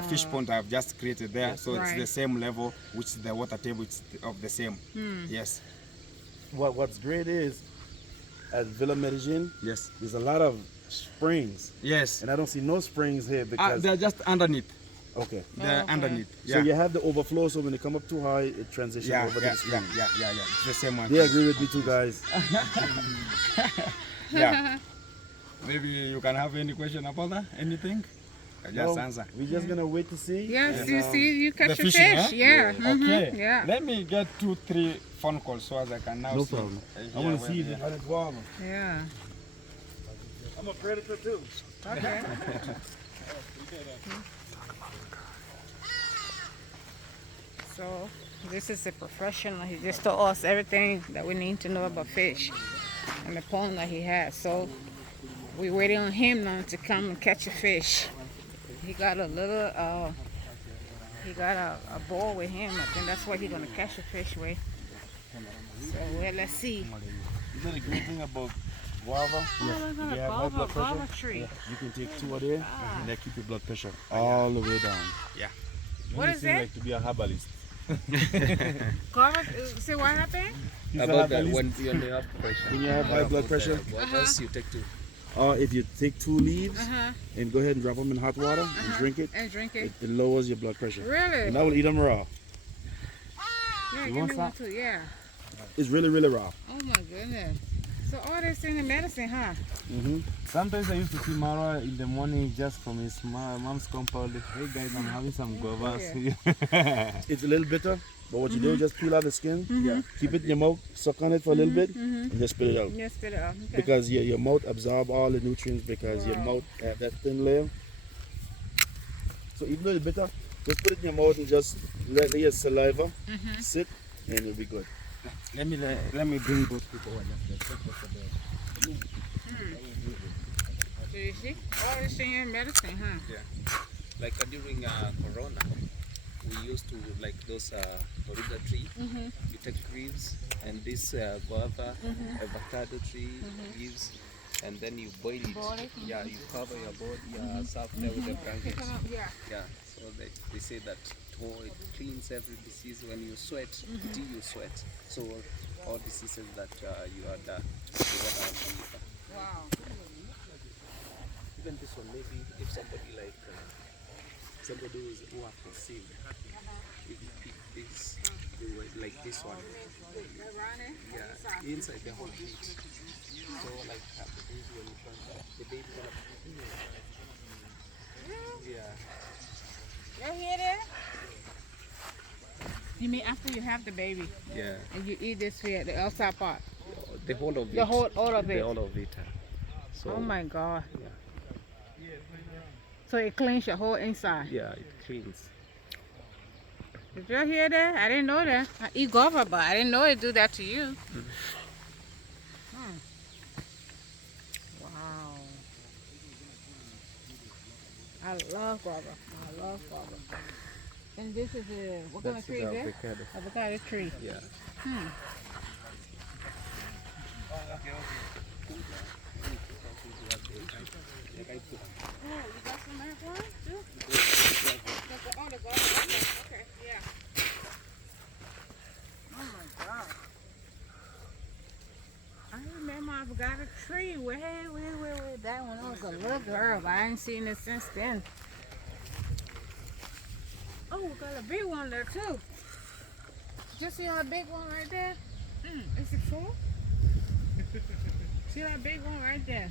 fish pond I've just created there. So it's the Right. same level, which the water table is of the same. Yes. What's great is at Villa Medellin, Yes. there's a lot of springs, Yes. and I don't see no springs here because They're just underneath. okay. They're okay. underneath. So you have the overflow, so when they come up too high, it transitions yeah, over to yeah, the stream. yeah. It's the same one. They agree with me too, guys. Yeah. Maybe you can have any question about that? Anything? Just No, answer. We're just gonna wait to see. Yes, you see, you catch The your fishing, fish. huh? Yeah. Okay. Yeah. Let me get 2-3 phone calls so as I can now No see. problem. I here want to where see they if are. it's guava. Yeah. I'm a predator too. Okay. So this is a professional. He just told us everything that we need to know about fish and the pond that he has. So we're waiting on him now to come and catch a fish. He got a little he got a bowl with him. I think that's what he's gonna catch a fish with. So well, let's see. You know the great thing about guava? Oh, look at you a have high blood pressure? guava tree. You can take 2 of there, and that keep your blood pressure all the way down. What You is seem it? like to be a herbalist. Guava. See what happened? About that when you have pressure. When you have high blood pressure, What else you take to? or if you take 2 leaves Uh-huh. and go ahead and drop them in hot water and drink it, And drink it. it lowers your blood pressure. Really? And I will eat them raw. Yeah, You give want me one too. Yeah. It's really, really raw. Oh my goodness. So all this in the medicine, huh? Sometimes I used to see Mara in the morning just from his mom's compound. Hey guys, I'm having some guavas. It's a little bitter, but what you do is just peel out the skin, keep it in your mouth, suck on it for a little bit, and just spit it out. Just spit it out. Okay. Because your mouth absorb all the nutrients because your mouth have that thin layer. So even though it's bitter, just put it in your mouth and just let your saliva sit, and it'll be good. Let me bring those people. So you see, all this in your medicine, huh? Like during Corona, we used to like those moringa tree. You take leaves and this guava, avocado tree leaves. and then you boil it. Boil it, Yeah, you cover your body, soft there with a blanket. Yeah. Yeah, so they say that it cleans every disease. When you sweat, till you sweat. So all diseases that you had, Wow. even this one, maybe if somebody like somebody who have conceived, if you pick this, like this one, yeah, inside the whole bit. So like the baby when you turn that, the baby gonna, yeah. You hear that? You mean after you have the baby Yeah, and you eat this here, the outside part? the whole of it. The whole, all of it? The whole of it. So, Oh my God. Yeah. So it cleans your whole inside. Yeah, it cleans. Did you hear that? I didn't know that. I eat guava, but I didn't know it do that to you. Wow. I love guava. I love guava. And this is a, what kind of tree is this? Avocado. Avocado tree. Yeah. Oh, you got some marijuana too? Oh, the guava. Okay, yeah. Oh my God. I remember I forgot a tree way back when I was a little girl, but I ain't seen it since then. Oh, we got a big one there too. Just see that big one right there? Is it full? See that big one right there?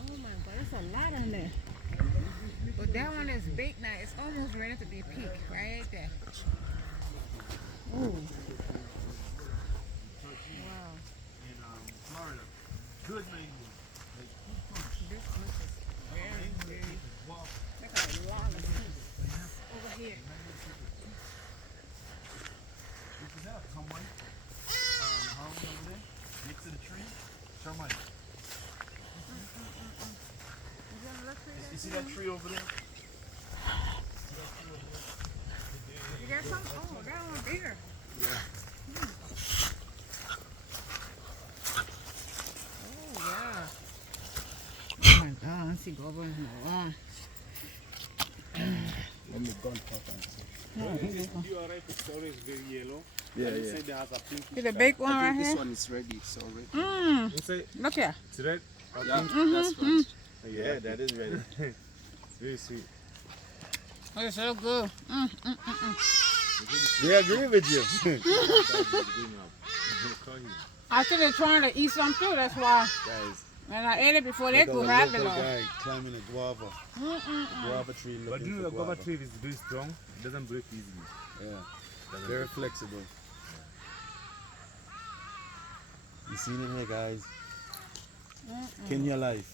Oh my God, there's a lot on there. But that one is big now. It's almost ready to be peaked right there. Ooh. Wow. Florida. Good mango. This looks very, look at a lot of things over here. Is that a Harmon over there? Next to the tree? Termite. You see that tree over there? You got some? Oh, that one bigger. Yeah. Oh, yeah. Oh my God, I see guava in the lawn. Let me go and talk on You are right, it's always very yellow. Yeah, You yeah. said they have a pink. See the big one right This here? one is ready. It's already. You say Look here. it's red? Yeah, that's right. Yeah, that is ready. It's very sweet. Oh, it's so good. They agree with you. I think they're trying to eat some too, that's why. Guys, And I ate it before they look at could a have it local all. guy climbing a guava. Guava tree looking But you know for the guava guava. tree is very strong. It doesn't break easily. Yeah, very flexible. You seen it here, guys? Kenya life.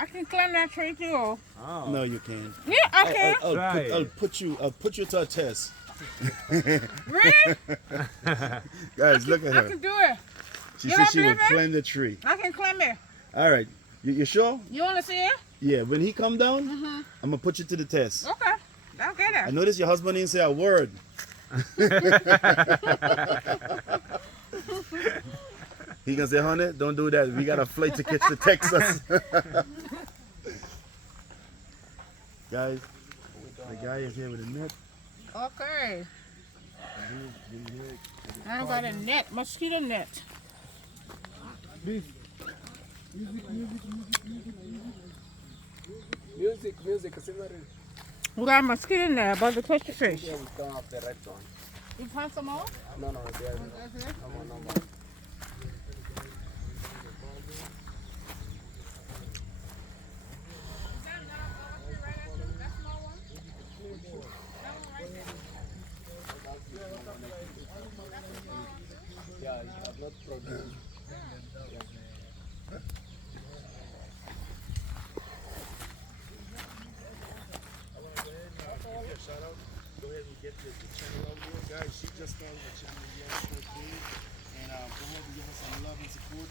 I can climb that tree too. Oh. No, you can't. Yeah, I can. I'll put you to a test. Really? Guys, look at I her. can do it. She You said don't she will believe me? climb the tree. I can climb it. All right, you sure? You want to see it? Yeah, when he come down, I'm gonna put you to the test. Okay. I'll get I it. noticed your husband didn't say a word. He gonna say, honey, don't do that. We got a flight to catch to Texas. Guys, the guy is here with a net. Okay. I got a net, mosquito net. Music. Similar. We got a mosquito net above the touch the fish. Yeah, we don't have the red one. You find some more? No, there is no more. Yeah, you have not produced. Shout out. Go ahead and get the channel out there. Guys, she just started the channel yesterday. And go ahead and give us some love and support.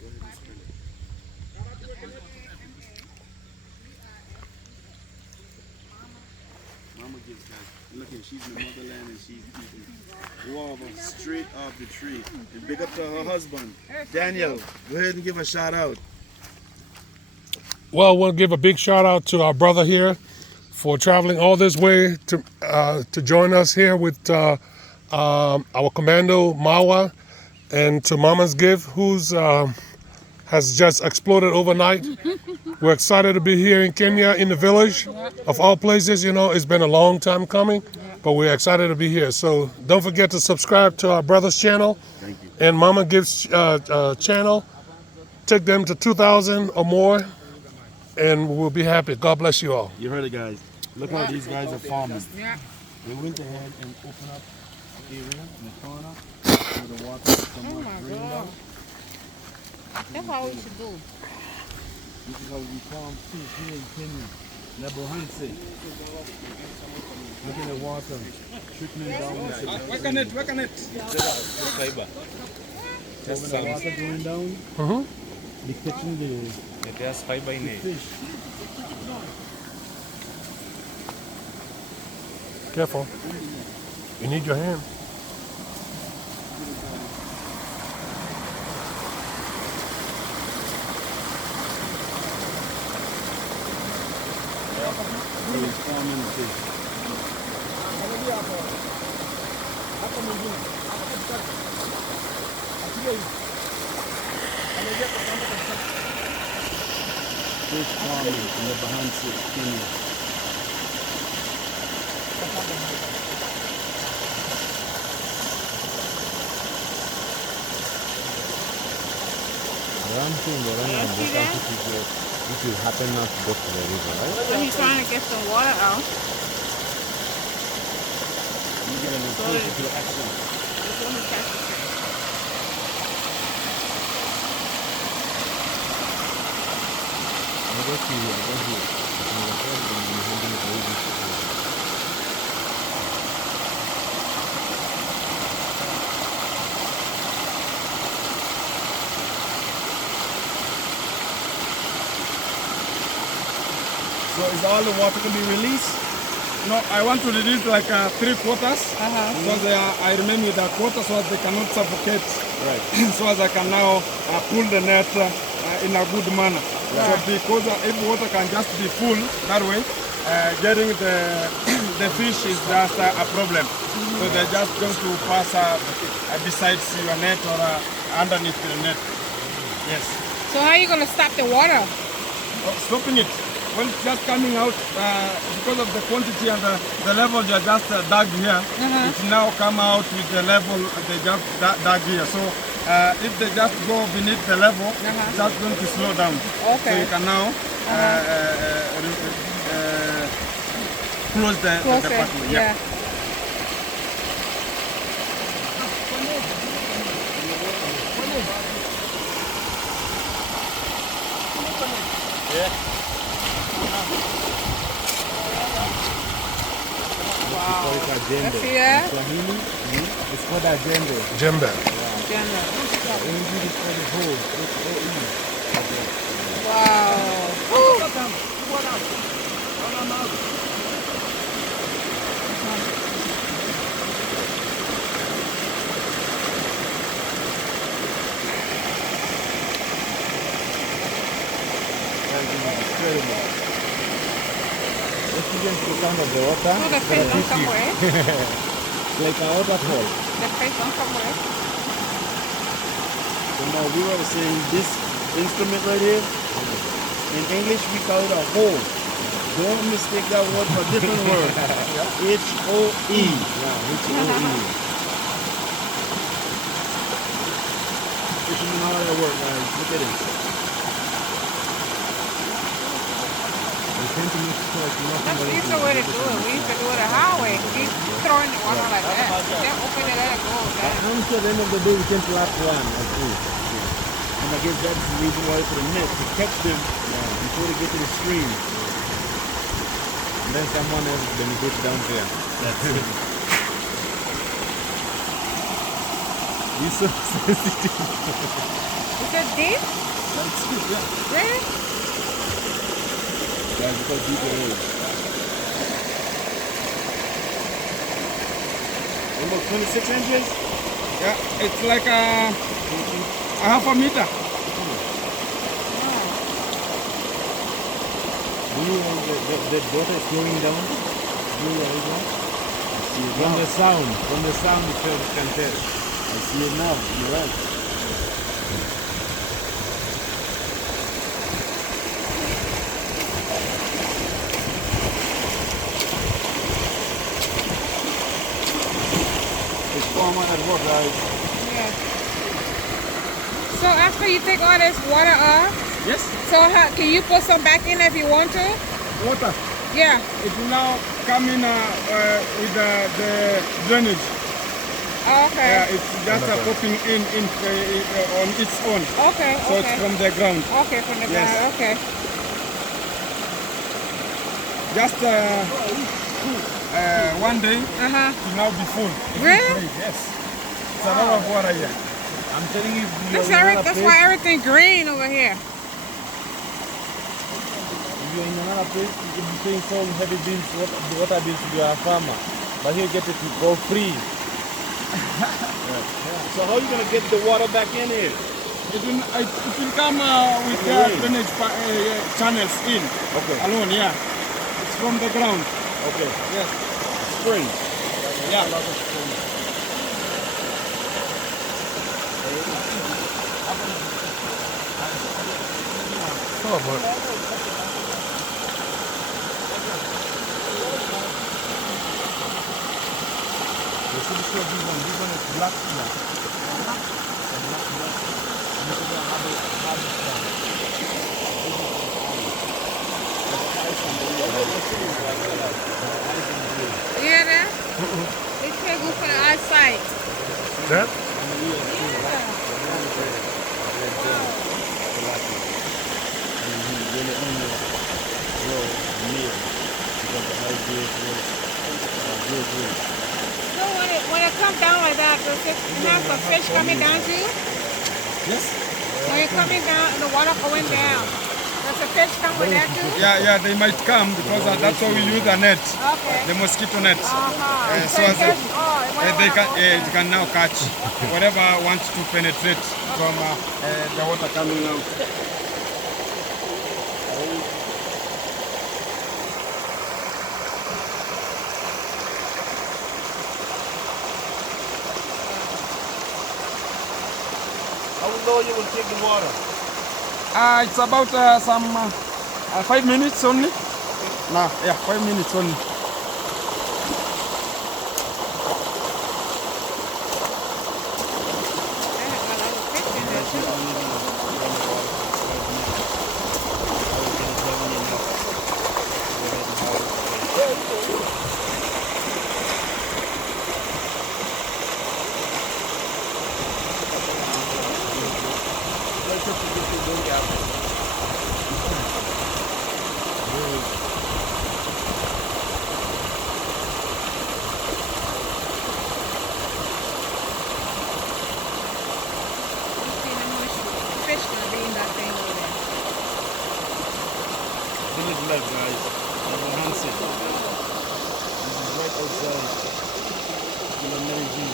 Go ahead and spell it. kids, guys. Look here, she's in the motherland and she's eating guava straight off the tree. And big up to her husband. Daniel, go ahead and give a shout out. Well, we'll give a big shout out to our brother here for traveling all this way to join us here with our commando Mawa, and to Mama's Gift, who's has just exploded overnight. We're excited to be here in Kenya, in the village of all places. You know, it's been a long time coming, but we're excited to be here. So don't forget to subscribe to our brother's channel and Mama Gift's channel. Take them to 2,000 or more, and we'll be happy. God bless you all. You heard it, guys. Look how these guys are farming. Yeah. They went ahead and opened up the area in the corner where the water is Oh my God. That's what we should do. This is how we farm fish here in Kenya. Nabohanse. Look at the water trickling down. Work on it, work on it. Just fiber. Just When the water going down, they catching the there's fiber in it. fish. Careful. You need your hand. So he's farming the fish. Fish farming in the Bahansi, Kenya. One thing that I know See that? if you happen not to go to the river, right? So he's trying to get some water out. You get an So fish into action. before he catches it. I got you. So is all the water can be released? No, I want to release like 3 quarters. Because I remain with a quarter so that they cannot suffocate. Right. So as I can now pull the net in a good manner. So because if water can just be full that way, getting the fish is just a problem. So they're just going to pass besides your net or underneath the net. Yes. So how are you going to stop the water? Stopping it. When it's just coming out, because of the quantity and the level they are just dug here, it now come out with the level they just dug here. So if they just go beneath the level, it's just going to slow down. So you can now close the pathway. Yeah. Wow. Let's see that? It's called a jembe. Jembe. Listen to the sound of the water. So the fish don't come away. Like a waterfall. The fish don't come away. So now we were saying this instrument right here, in English we call it a hoe. Don't mistake that word for a different word. H-O-E. Yeah, H-O-E. This is how that works, guys. Look at it. Tend to make sure it's not That's the easier way to do it. We used to do it the highway. Keep throwing the water like that. Then open it, let it go. I'm sure at the end of the day we can last one or two. And I guess that's the reason why for the net, to catch them before they get to the stream. And then someone else benefits down there. That's it. You're so sensitive. Is it deep? That's it, yeah. Really? Guys, look how deep it is. Almost 26 inches? Yeah, it's like a half a meter. Do you know the water is flowing down? Slowly right now? I see it From now. the sound you can tell. I see it now. You're right. It's farmer at work, guys. Yeah. So after you take all this water off, Yes, so can you put some back in if you want to? water. Yeah. It will now come in with the drainage. Okay. Yeah, it's just popping in on its own. Okay. So it's Okay. from the ground. Okay, from the Yes. ground. Okay. Just 1 day Uh-huh. to now be full. It will Really? freeze, yes. It's a lot of water here. I'm telling you, That's why everything green over here. if you're in another place, you could be paying some heavy bills, water bills to your farmer. But here get it to go free. So how are you going to get the water back in here? It will come with drainage channels in Okay. alone, yeah. It's from the ground. Okay. Yes. Spring. Yeah. Oh, but You see this one is black here. You hear that? It's very good for the eyesight. that? So when it comes down like that, does it have some fish coming down too? Yes. When you're coming down, the water going down, does the fish come with that too? Yeah, they might come because that's why we use a net, Okay. the mosquito net. Uh-huh. So as it it can now catch whatever wants to penetrate from the water coming out. How long you will take the water? It's about some 5 minutes only. Nah, yeah, 5 minutes only. Fish gonna be in that thing over there. Village life, guys. Hansen. This is right outside. Villa Medellin.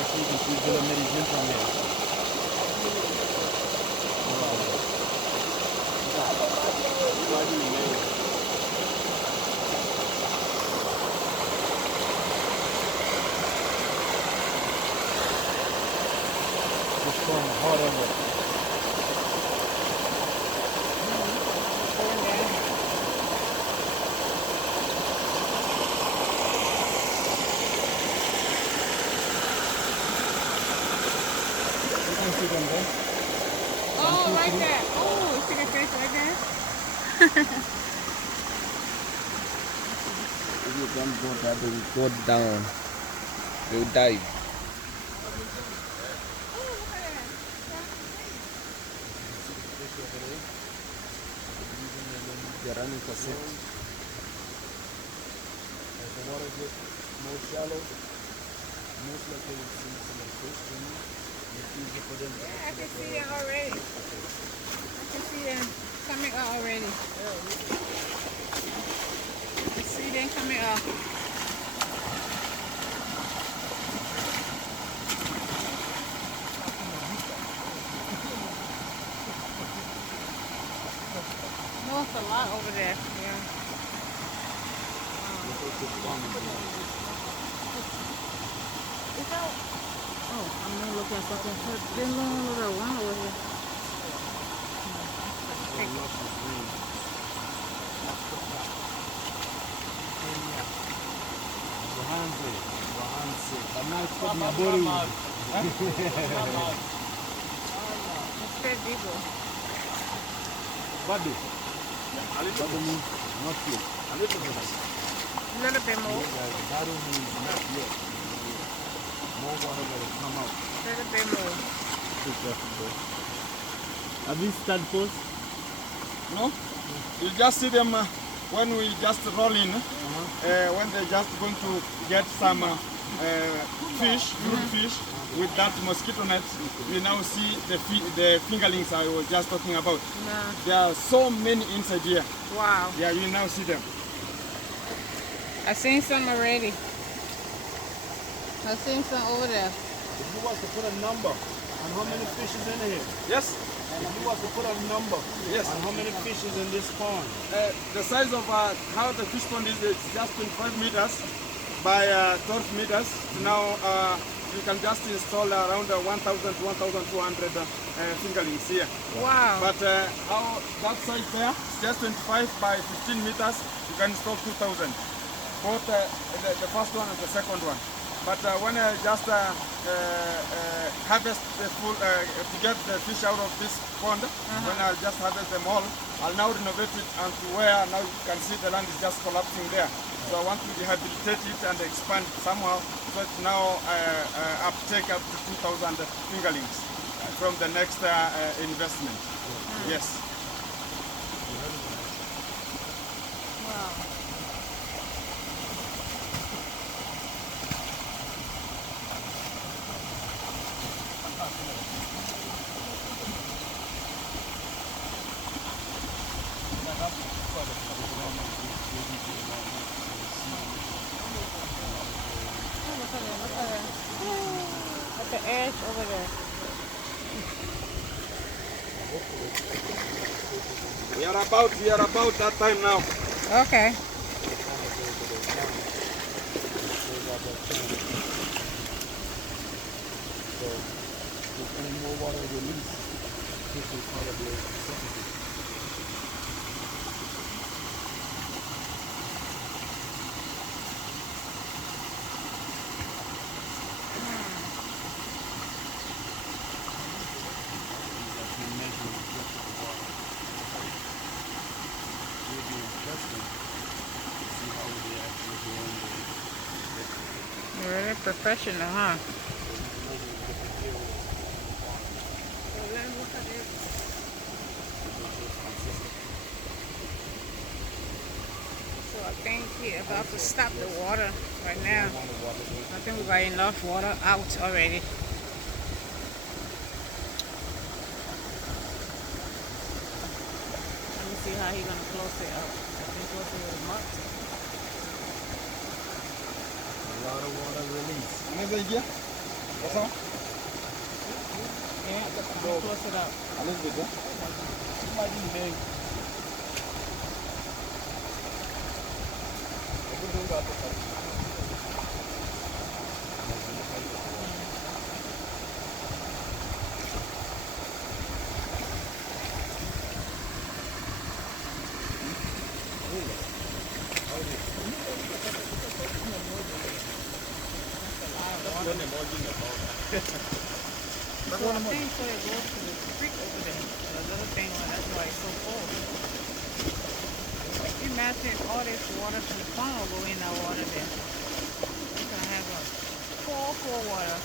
Actually, you can see Villa Medellin from here. Just from hot over. Oh, right there. Oh, you see the fish right there? If you don't go there, they will go down. They will dive. They're running for six. As the water gets more shallow, most likely you'll see some of the fish swimming. It's easier for them to Yeah, I can see them already. I can see them coming up already. I can see them coming up. lot over there. Yeah. Is that? Oh, I'm gonna look at something. There's another one over here. It's very deep. Badu. A little bit. Not yet. A little bit. A little bit more. Badu means not yet. More water will come out. A little bit more. Have you started post? No? You just see them when we just roll in, when they're just going to get some fish, good fish, with that mosquito net, we now see the fingerlings I was just talking about. Yeah. There are so many inside here. Wow. Yeah, you now see them. I've seen some already. I've seen some over there. If you was to put a number on how many fish is in here, Yes? if you was to put a number Yes. on how many fish is in this pond, The size of how the fish pond is, it's just 25 meters by 12 meters. Now you can just install around 1,000 to 1,200 fingerlings here. Wow. But how that size there is just 25 by 15 meters, you can install 2,000. Both the first one and the second one. But when I just harvest the full, to get the fish out of this pond, when I just harvest them all, I'll now renovate it and to where now you can see the land is just collapsing there. So I want to rehabilitate it and expand somehow so that now uptake up to 2,000 fingerlings from the next investment. Yes. Wow. At the edge over there. We are about that time now. Okay. if any more water release, this will probably suffocate. Really professional, huh? So I think we're about to stop the water right now. I think we got enough water out already. Let me see how he's gonna close it up. I think close it with a mark. A lot of water release. Another idea? What's on? Yeah, close it up. A little bit, yeah? So I think so it goes to the creek over there. The little thing, that's why it's so full. Imagine all this water from the pond will go in that water there. We're gonna have a full water.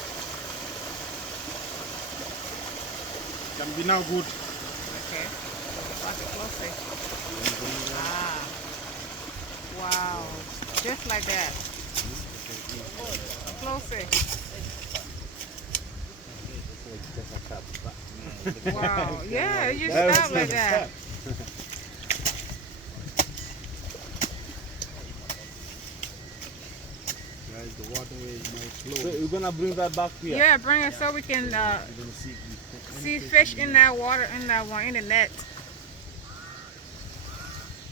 Can be now good. Okay. Watch it closely. Ah. Wow. Just like that. Closely. Wow. Yeah, you stop like that. Guys, the waterway is now So slow. you're gonna bring that back here? Yeah, bring it so we can You're gonna see see fish in that water, in that one, in the net.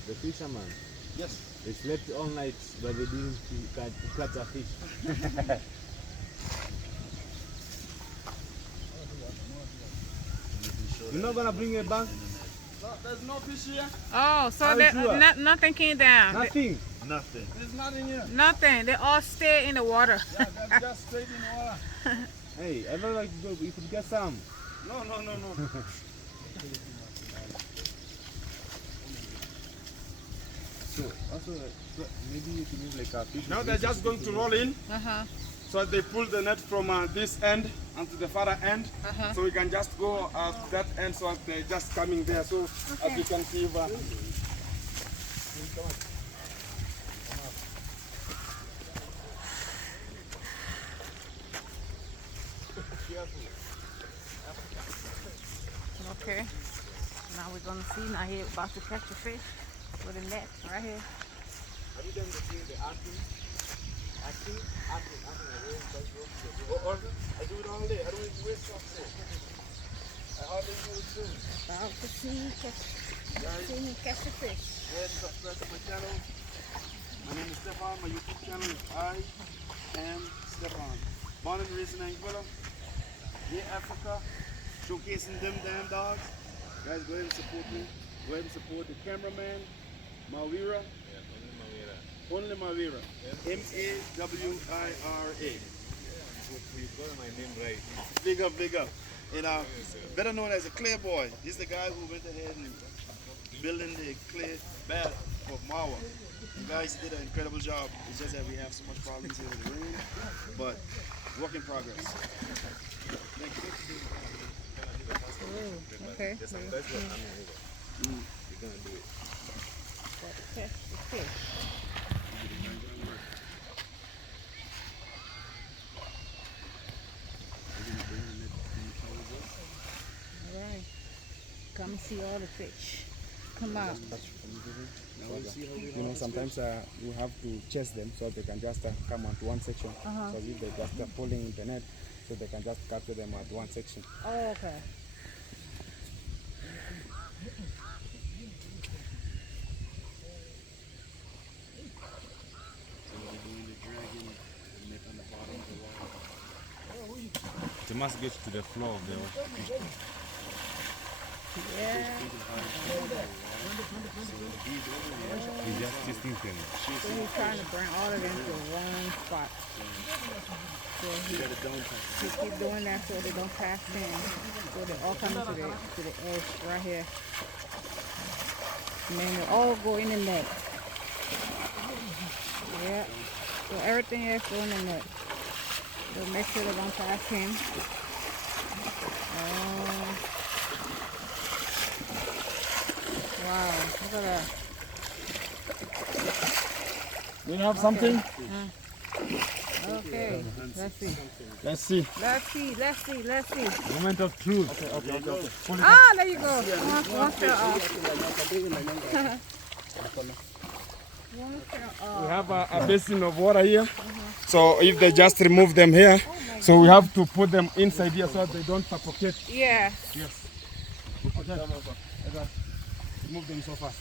The fisherman. Yes. They slept all night, but they didn't catch a fish. You're not gonna bring it back? There's no fish here. Oh, so Are you sure? nothing came down. Nothing. Nothing. There's nothing here. Nothing. They all stay in the water. Yeah, that's just straight in the water. Hey, I don't like to go. You could get some. No. So also, maybe you can use like a fish. Now they're just going to roll in. So they pull the net from this end onto the further end. So we can just go that end. So they're just coming there. So as you can see, Okay. Now we're gonna see. Now here about to catch a fish with a net right here. Have you done the thing, the acting? Acting? I do it all day. I don't even waste stuff there. I hardly do it too. About to see me catch a fish. go ahead and subscribe to my channel. My name is Stefan. My YouTube channel is I Am Stefan. Born and raised in Anguilla, here Africa, showcasing them damn dogs. Guys, go ahead and support me. Go ahead and support the cameraman, Mawira. Only Mawira. M-A-W-I-R-A. You got my name right. Big up. And better known as a clay boy. He's the guy who went ahead and building the clay bath for Mawa. You guys did an incredible job. It's just that we have so much problems here with the rain, but work in progress. Thank you. Okay. That's what I'm over. You're gonna do it. Catch the fish. All right. Come see all the fish. Come out. You know, sometimes you have to chase them so they can just come onto one section. So if they just pulling in the net, so they can just capture them at one section. Oh, okay. They must get to the floor of the fish. Yeah. He's just thinking. So he's trying to bring all of them to one spot. So he keep doing that so they don't pass in. So they all come to the edge right here. And then they all go in the net. Yeah. So everything else go in the net. So make sure they don't pass him. Wow, look at that. Do you have something? Okay, let's see. Let's see. Let's see. Moment of truth. Ah, there you go. One fell off. One fell off. We have a basin of water here. So if they just remove them here, so we have to put them inside here so that they don't suffocate. Yeah. Yes. Okay. Remove them so fast.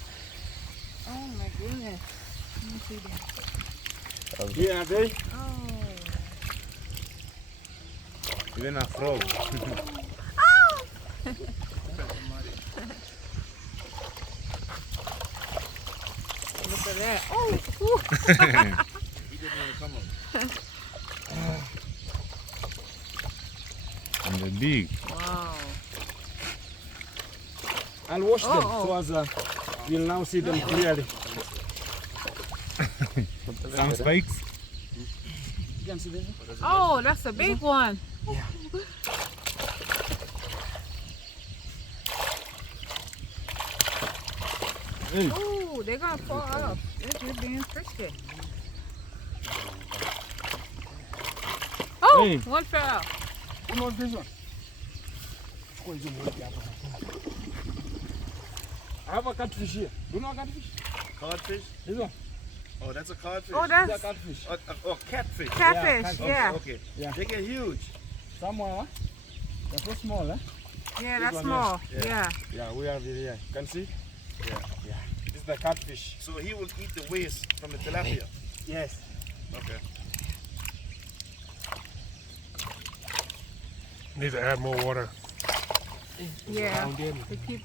Oh my goodness. Let me see them. Here are they. Oh. Even a frog. Look at that. Oh. Ooh. And they're big. Wow. I'll wash them so as you'll now see them clearly. Some spikes. You can see this? Oh, that's a big one. Yeah. Hey. Ooh, they're gonna fall off. They're just being frisky. Oh, Hey. one fell out. Come on, this one. I have a catfish here. Do you know a catfish? Codfish? This one. Oh, that's a codfish. Oh, These are that's catfish. Oh, catfish. catfish. Yeah. Okay. Yeah. They get huge. Somewhere, huh? They're so small, eh? Yeah, that's one small. here. Yeah. Yeah, we have it here. Can see? Yeah. Yeah. This is the catfish. So he will eat the waste from the tilapia. Yes. Okay. Need to add more water. Yeah. To keep.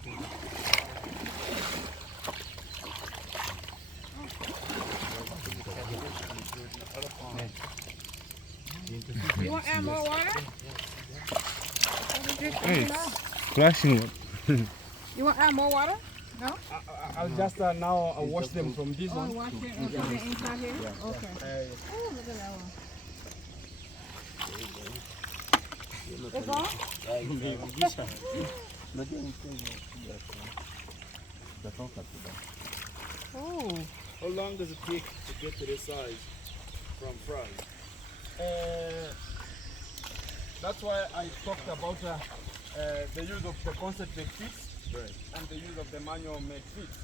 You want to add more water? Flashing. You want to add more water? No? I'll just now wash them from this Oh, one. wash it and put it inside here? Okay. Oh, look at that one. It's on? Oh. How long does it take to get to this size from fry? That's why I talked about the use of the concentrate feeds Right. and the use of the manual made feeds.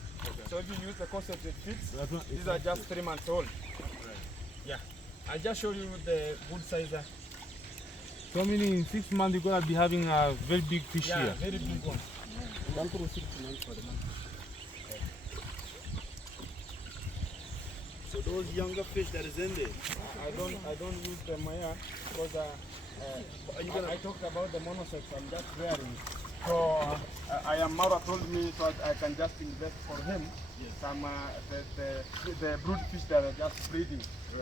So if you use the concentrate feeds, That's not- these are just 3 months old. Yeah. I just showed you the good size. So meaning in 6 months you're gonna be having a very big fish Yeah, here. very big one. So those younger fish that is in there, I don't use the Maya because I talked about the monosex. I'm just rearing. So I am Maura told me so I can just invest for him some the brood fish that are just breeding.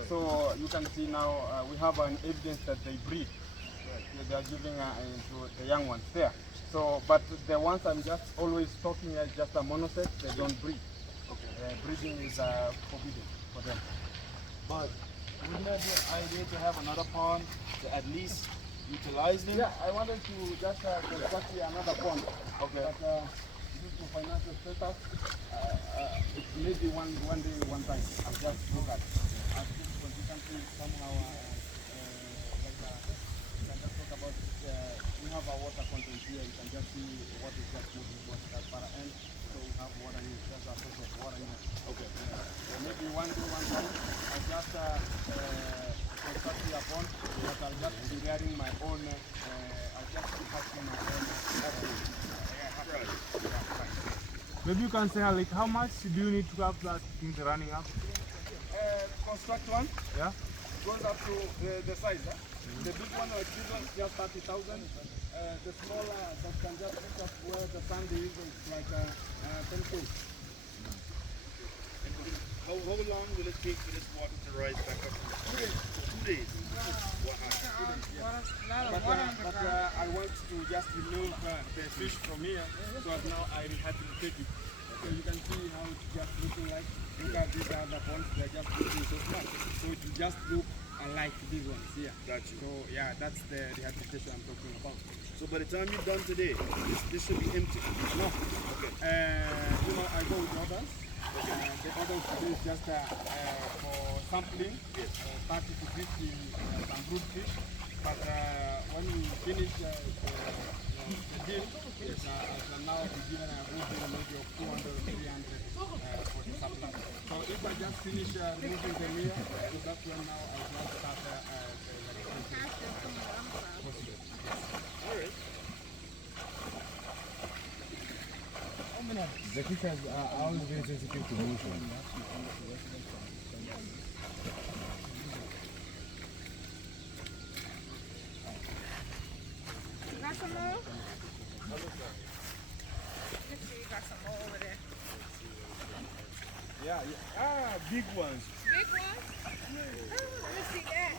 So you can see now we have an evidence that they breed. They are giving to the young ones there. So but the ones I'm just always talking as just a monosex, they don't breed. Breeding is forbidden for them. but wouldn't that be an idea to have another pond to at least utilize them? Yeah, I wanted to just construct another pond. Okay. But due to financial status, it may be one day, one time. I'll just look at. I'll just consistently somehow you can just talk about. We have our water content here. You can just see what is just moving towards that far end. So we have water here. Just a source of water here. Okay. So maybe one day, one time, I'll just construct a pond. But I'll just be rearing my own. I'll just be hatching my own. Maybe you can say like how much do you need to have that thing running up? Construct one. Yeah. Goes up to the size. The big one like this one just 30,000. The smaller that can just pick up where the sand is like 10K. How long will it take for this water to rise back up? 2 days. But I want to just remove the fish from here, so now I rehabilitate it. So you can see how it's just looking like. Look at these other ponds, they're just looking so small. So it will just look alike these ones here. Got you. So yeah, that's the rehabilitation I'm talking about. So by the time you're done today, this should be empty. No. Okay. You know, I go with others. The others today is just for sampling, 30 to 50 some good fish. But when we finish the deal, now we given a good deal maybe of 200 or 300 for the supply. So if I just finish removing them here, so that's when now I just start The fishes are always very sensitive to motion. Got some more? Let's see, you got some more over there. Yeah, big ones. Big one? Oh, let me see that.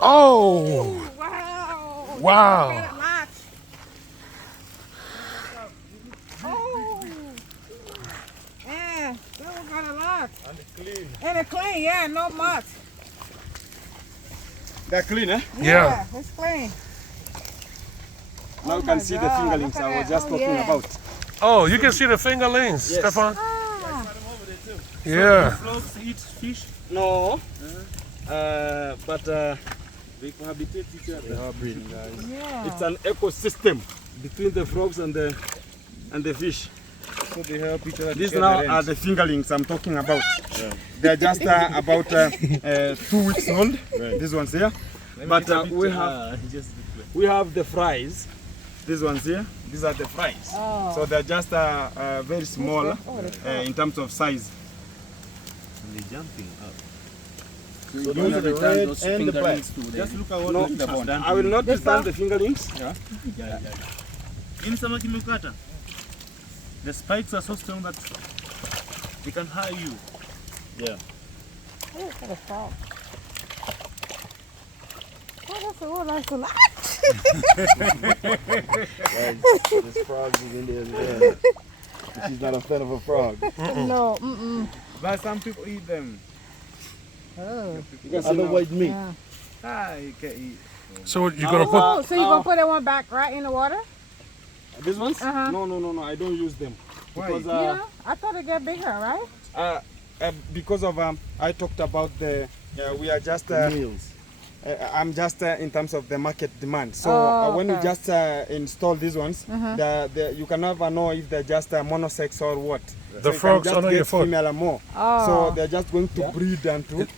Oh, Wow. Wow. Got a lot. Oh. Yeah, that one got a lot. And it's clean. And it's clean, yeah, no much. They're clean, eh? Yeah. It's clean. Now you my can see the God, fingerlings look at I was that. just Oh, talking yeah. about. Oh, you can see the fingerlings, Stefan. Ah. Yeah. Frogs eat fish. No, but they cohabitate each other. They are breeding, guys. Yeah. It's an ecosystem between the frogs and the fish. So they help each other. These now are the fingerlings I'm talking about. They're just about 2 weeks old. These ones here. But we have the fries. These ones here, these are the fries. Oh. So they're just very small in terms of size. They're jumping up. So those are the red and the black. Just look at what No, the have done. I will not return the fingerlings. In samaki mukata, the spikes are so strong that they can hire you. Yeah. Oh, it's got a frog. Oh, that's a lot. This frog is in there as well. She's not a fan of a frog. No, mm-mm. But some people eat them. Oh. Other white meat. Yeah. Ah, you can eat. So you're gonna put. Oh, so you're going to put that one back right in the water? These ones? Uh-huh. No, I don't use them. Because, Yeah, I thought it get bigger, right? because of I talked about the we are just Meals. I'm just in terms of the market demand. So Oh, when you okay. just install these ones, you can never know if they're just monosex or what. The you frogs can just under get your foot. female and more. Oh. So they're just going to breed and to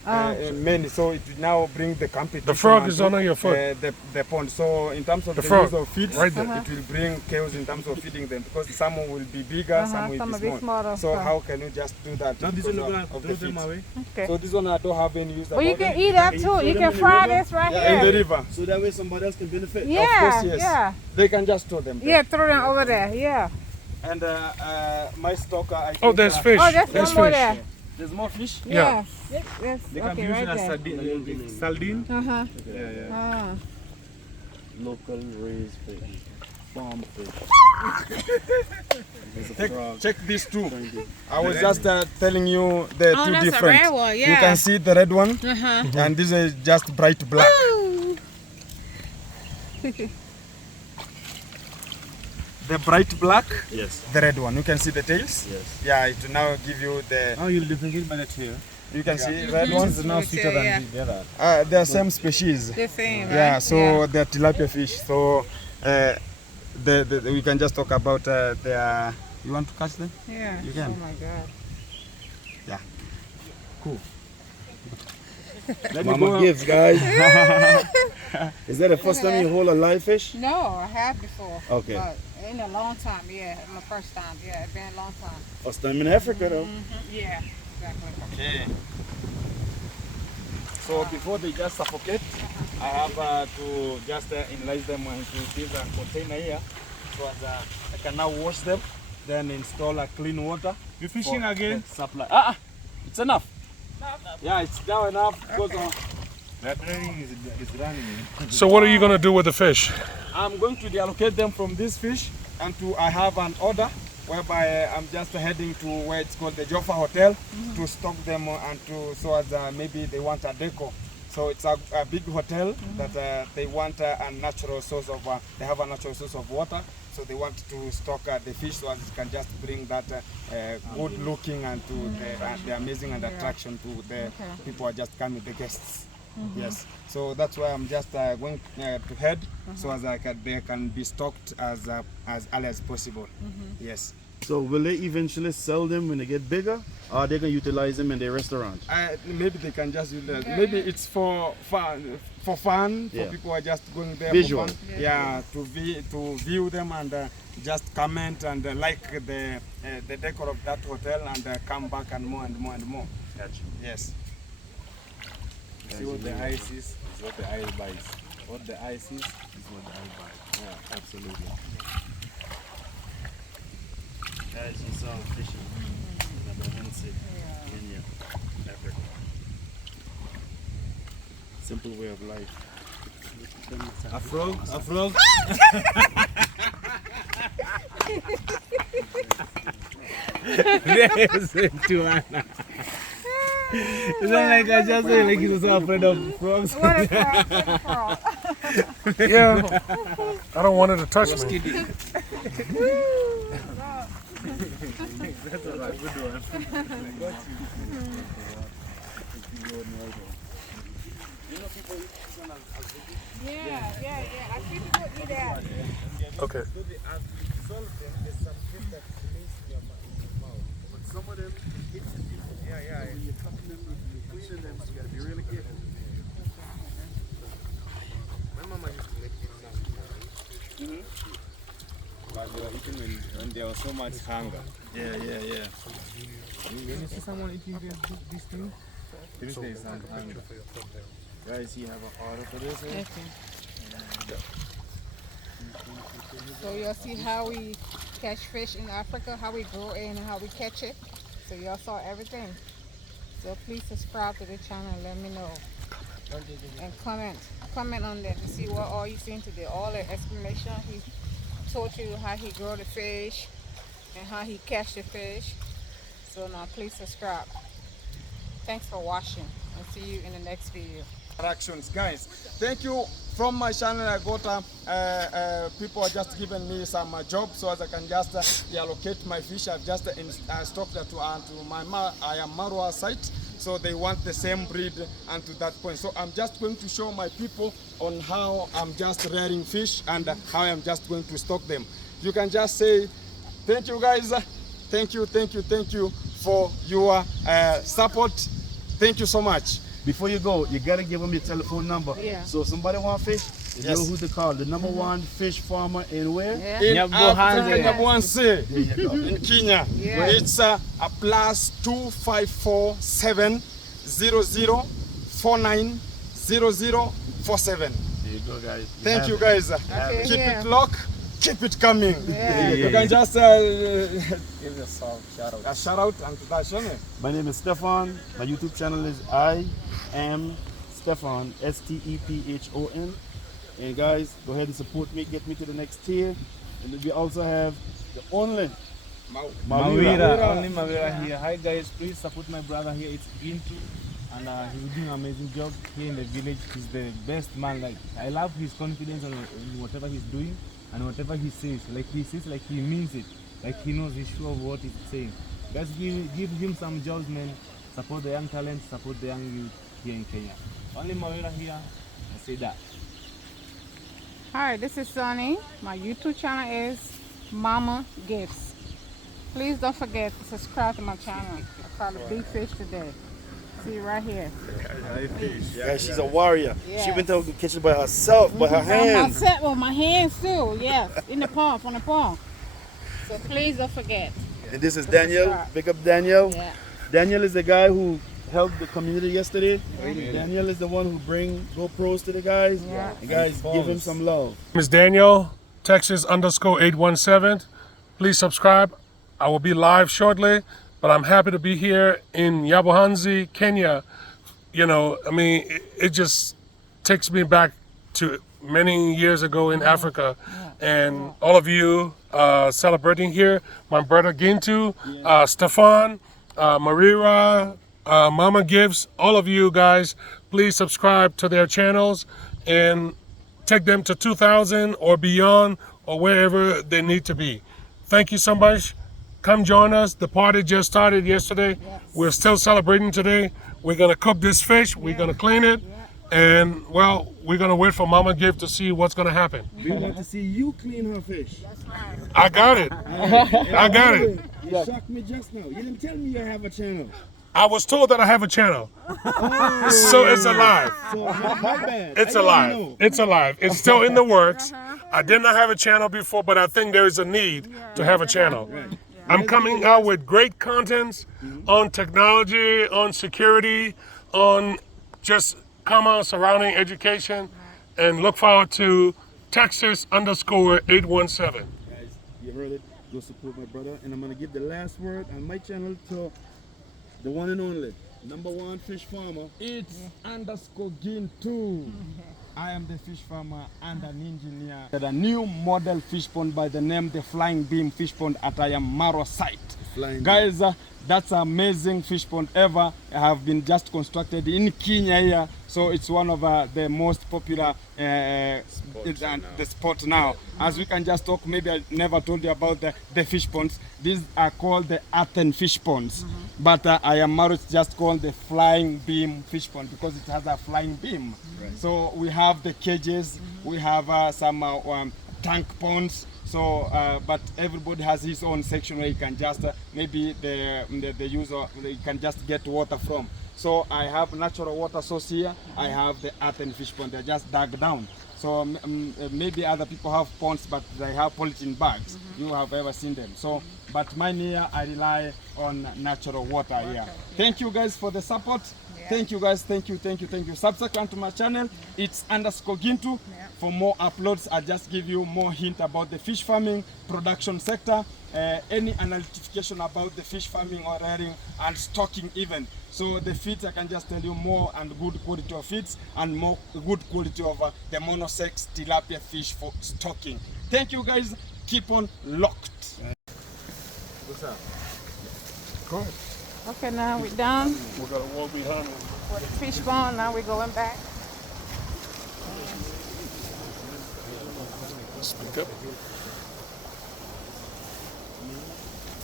many. So it will now bring the competition. The frog and is to, under your foot. The pond. So in terms of The the frog, use of feeds, right there. it will bring chaos in terms of feeding them because some will be bigger, some will some be will be small. smaller, So so- how can you just do that? Now this because one you're of gonna the throw them feeds? away. Okay. So this one I don't have any use. Well, you about can it. eat that too. You can fry this right in the here. river. So that way somebody else can benefit. Yeah, course, yes. yeah. They can just throw them. there. Yeah, throw them over there. Yeah. And my stock, I Oh, think, there's fish. Oh, there's There's one more fish. there. There's more fish. Yeah. Yes. Yes. They can Okay, use right it as there. sardine. Sardine. Uh-huh. Yeah. Local raised fish. Farm fish. There's a frog. Check these two. I was just telling you the Oh, two that's a different. red one, You yeah. can see the red one, Uh-huh. and this is just bright black. The bright black, Yes. the red one. You can see the tails. Yes. Yeah, it will now give you the. Now you'll differentiate by the tail. You can see red This ones. is now sweeter than Yeah. the other. They are same species. The same, right? Yeah, so they're tilapia fish. So we can just talk about their. You want to catch them? Yeah. You can. Oh my God. Mama gives, guys. Is that the first time you hold a live fish? No, I have before. Okay. But in a long time, yeah. My first time, yeah. It's been a long time. First time in Africa, though. Yeah, exactly. Okay. So before they just suffocate, I have to just enlarge them into this container here, so as I can now wash them, then install a clean water. You fishing again? Supply. It's enough. Yeah, it's now enough because That training is running. So what are you gonna do with the fish? I'm going to deallocate them from this fish, and I have an order whereby I'm just heading to where it's called the Joffa Hotel to stock them and to so as maybe they want a deco. So it's a big hotel that they want a natural source of. They have a natural source of water, so they want to stock the fish so as it can just bring that good looking and to the amazing and attraction to the people who are just coming, the guests. Yes, so that's why I'm just going to head so as they can be stocked as early as possible. Yes. So will they eventually sell them when they get bigger? Or they can utilize them in their restaurant? Maybe they can just use that. Maybe it's for fun, for Yeah. people who are just going there Visual. for fun. Yeah, to view them and just comment and like the decor of that hotel and come back and more and more and more. Gotcha. Yes. See what the ice is what the eye buys. What the ice is what the eye buys. Yeah, absolutely. Guys, you saw fishing. Kenya, Africa. Simple way of life. A frog. There's to Anna. It's not like I just say like he's so afraid of frogs. What a frog, what a frog. Yeah. I don't want it to touch me. That's a good one. Yeah. I see people eat that. Okay. But they were eating when there was so much hunger. Yeah. When you see someone eating this thing, it means there is some hunger. Guys, you have an order for this? Okay. So you'll see how we catch fish in Africa, how we grow it and how we catch it. So y'all saw everything. So please subscribe to the channel and let me know. And comment on that to see what all you seen today. All the explanation. He told you how he grow the fish and how he catch the fish. So now please subscribe. Thanks for watching and see you in the next video. Interactions, guys. Thank you. From my channel, I got people are just giving me some job so as I can just reallocate my fish. I've just stocked that to my Marwa site. So they want the same breed and to that point. So I'm just going to show my people on how I'm just rearing fish and how I'm just going to stock them. You can just say, thank you guys. Thank you for your support. Thank you so much. Before you go, you gotta give them your telephone number. Yeah. So if somebody want fish, you know Yes. who to call. The number one fish farmer in where? Yeah. In Nyabuhanze. Africa, Nyabuhanze. There you go. In Kenya, Yeah. it's a +254 700 49 0047. There you go, guys. Thank you, guys. Okay, Keep yeah. it locked, keep it coming. Yeah. You can just Give yourself shout out. a shout out and to that channel. My name is Stefan. My YouTube channel is I am Stefan, STEPHON. And guys, go ahead and support me, get me to the next tier. And we also have the only Mawira, only Mawira here. Hi guys, please support my brother here. It's Bintu, and he's doing an amazing job here in the village. He's the best man. Like I love his confidence in whatever he's doing and whatever he says. Like he says, like he means it. Like he knows, he's sure of what he's saying. Guys, give him some jobs, man. Support the young talent, support the young youth here in Kenya. Only Mawira here. I say that. Hi, this is Sunny. My YouTube channel is Mama Gifts. Please don't forget to subscribe to my channel. I caught a big fish today. See right here. Guys, she's a warrior. Yes. She went out to catch it by herself, by her On my hands. set with my hands too. Yes, in the pond, from the pond. So please don't forget. And this is Daniel. Big up Daniel. Yeah. Daniel is the guy who helped the community yesterday. Daniel is the one who bring GoPros to the guys. Yeah. And guys, give him some love. Miss Daniel, Texas_817. Please subscribe. I will be live shortly, but I'm happy to be here in Nyabuhanze, Kenya. You know, I mean, it just takes me back to many years ago in Africa. And all of you celebrating here, my brother Gintu, Stefan, Marira, Mama Gives, all of you guys, please subscribe to their channels and take them to 2,000 or beyond or wherever they need to be. Thank you so much. Come join us. The party just started yesterday. We're still celebrating today. We're gonna cook this fish. We're gonna clean it. And well, we're gonna wait for Mama Give to see what's gonna happen. We want to see you clean her fish. I got it. I got it. You shocked me just now. You didn't tell me you have a channel. I was told that I have a channel. So it's alive. So my bad. It's I didn't alive. know. It's alive. It's still in the works. I did not have a channel before, but I think there is a need to have a channel. I'm coming out with great contents on technology, on security, on just common surrounding education, and look forward to Texas_817. Guys, you heard it. Go support my brother. And I'm going to give the last word on my channel to the one and only, #1 fish farmer. It's _Gintu. I am the fish farmer and an engineer at a new model fish pond by the name the Flying Beam Fish Pond at Marwa site. Flying Guys, that's an amazing fish pond ever have been just constructed in Kenya here. So it's one of the most popular the spot now. As we can just talk, maybe I never told you about the fish ponds. These are called the earthen fish ponds. But it's just called the Flying Beam Fish Pond because it has a flying beam. Right. So we have the cages, we have some tank ponds. So, but everybody has his own section where you can just maybe the user you can just get water from. So I have natural water source here. I have the earthen fish pond. They're just dug down. So maybe other people have ponds, but they have polythene bags. You have ever seen them. So, but mine here, I rely on natural water here. Thank you guys for the support. Thank you guys. Thank you. Subscribe to my channel. It's _Gintu. For more uploads, I just give you more hint about the fish farming production sector, any notification about the fish farming or rearing and stocking even. So the feeds, I can just tell you more and good quality of feeds and more good quality of the monosex tilapia fish for stocking. Thank you guys. Keep on locked. What's up? Go ahead. Okay, now we're done We got to walk behind him. for the fish pond. Now we're going back. Speak up.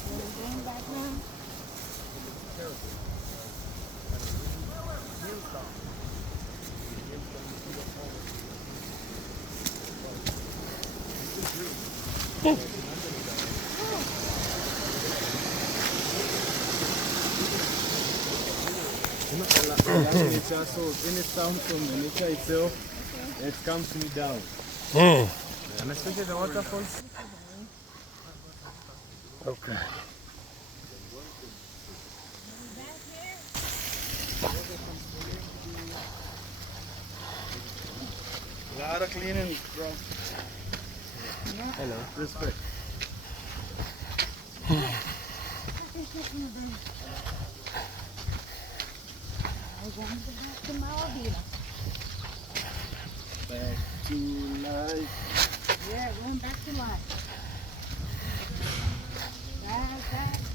We're going back now. Nature, so any sound from the nature itself, it calms me down. And especially the waterfalls. Okay. A lot of cleaning, bro. Hello. Respect. Back to life. Yeah, going back to life.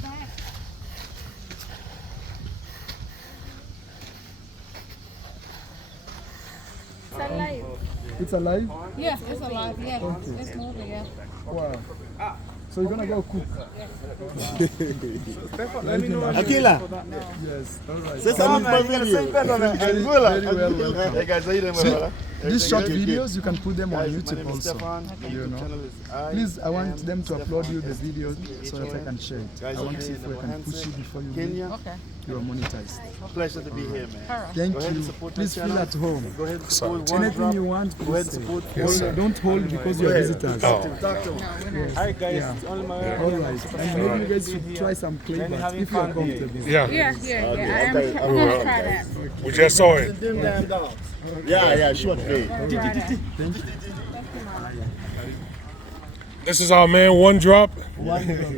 Back. It's alive. It's alive? Yeah, it's alive. Yeah, it's moving. Yeah. Wow. So you're gonna go cook? Akila, Yes. All right. say something for video. Very well welcome. Hey guys, how you doing, my brother? These short Everything good? videos, you can put them on Guys, my YouTube name is also. Stefan. My You YouTube know. channel is Please, I want am them to upload you the Stefan, videos so that I can share it. Guys, I want to see okay, if we can number push you before you Kenya. Okay. you are monetized. Pleasure to be here, man. Thank Go ahead and you. support my Please feel channel. at home. Go ahead and support one Anything drop. you want, Go ahead and please say. support. Yes, sir. Don't hold because you're visitors. Talk to him. Hi guys, Yeah. it's only my All right. And maybe you guys should try some clay Then bats having if you are fun here. comfortable. Yeah, Yeah. I'm gonna try that. we just saw it. Yeah, sure. Hey. This is our man, One Drop,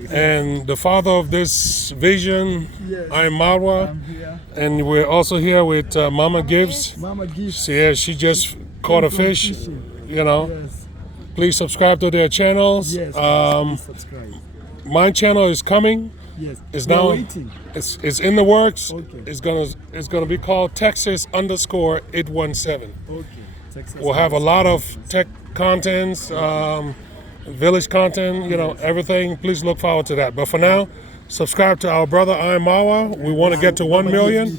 and the father of this vision. Yes. I'm Marwa, I'm here. and we're also here with Mama Gibbs. Mama gives. Yeah, she just caught a fish. fishing. You know, Yes. please subscribe to their channels. Yes. Please subscribe. My channel is coming. Yes. It's We are now. waiting. It's in the works. Okay. It's gonna be called Texas_817. Okay. Texas. We'll have a lot of tech contents, village content, you know, everything. Please look forward to that. But for now, subscribe to our brother Iron Mawa. We want to get to 1 million.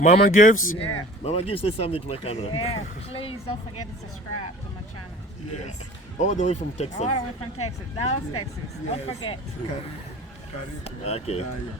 Mama Gives. Yeah. Mama, give say something to my camera. Yeah. Please don't forget to subscribe to my channel. Yes. All the way from Texas. All the way from Texas, Dallas, Texas. Don't forget. Okay. Yeah.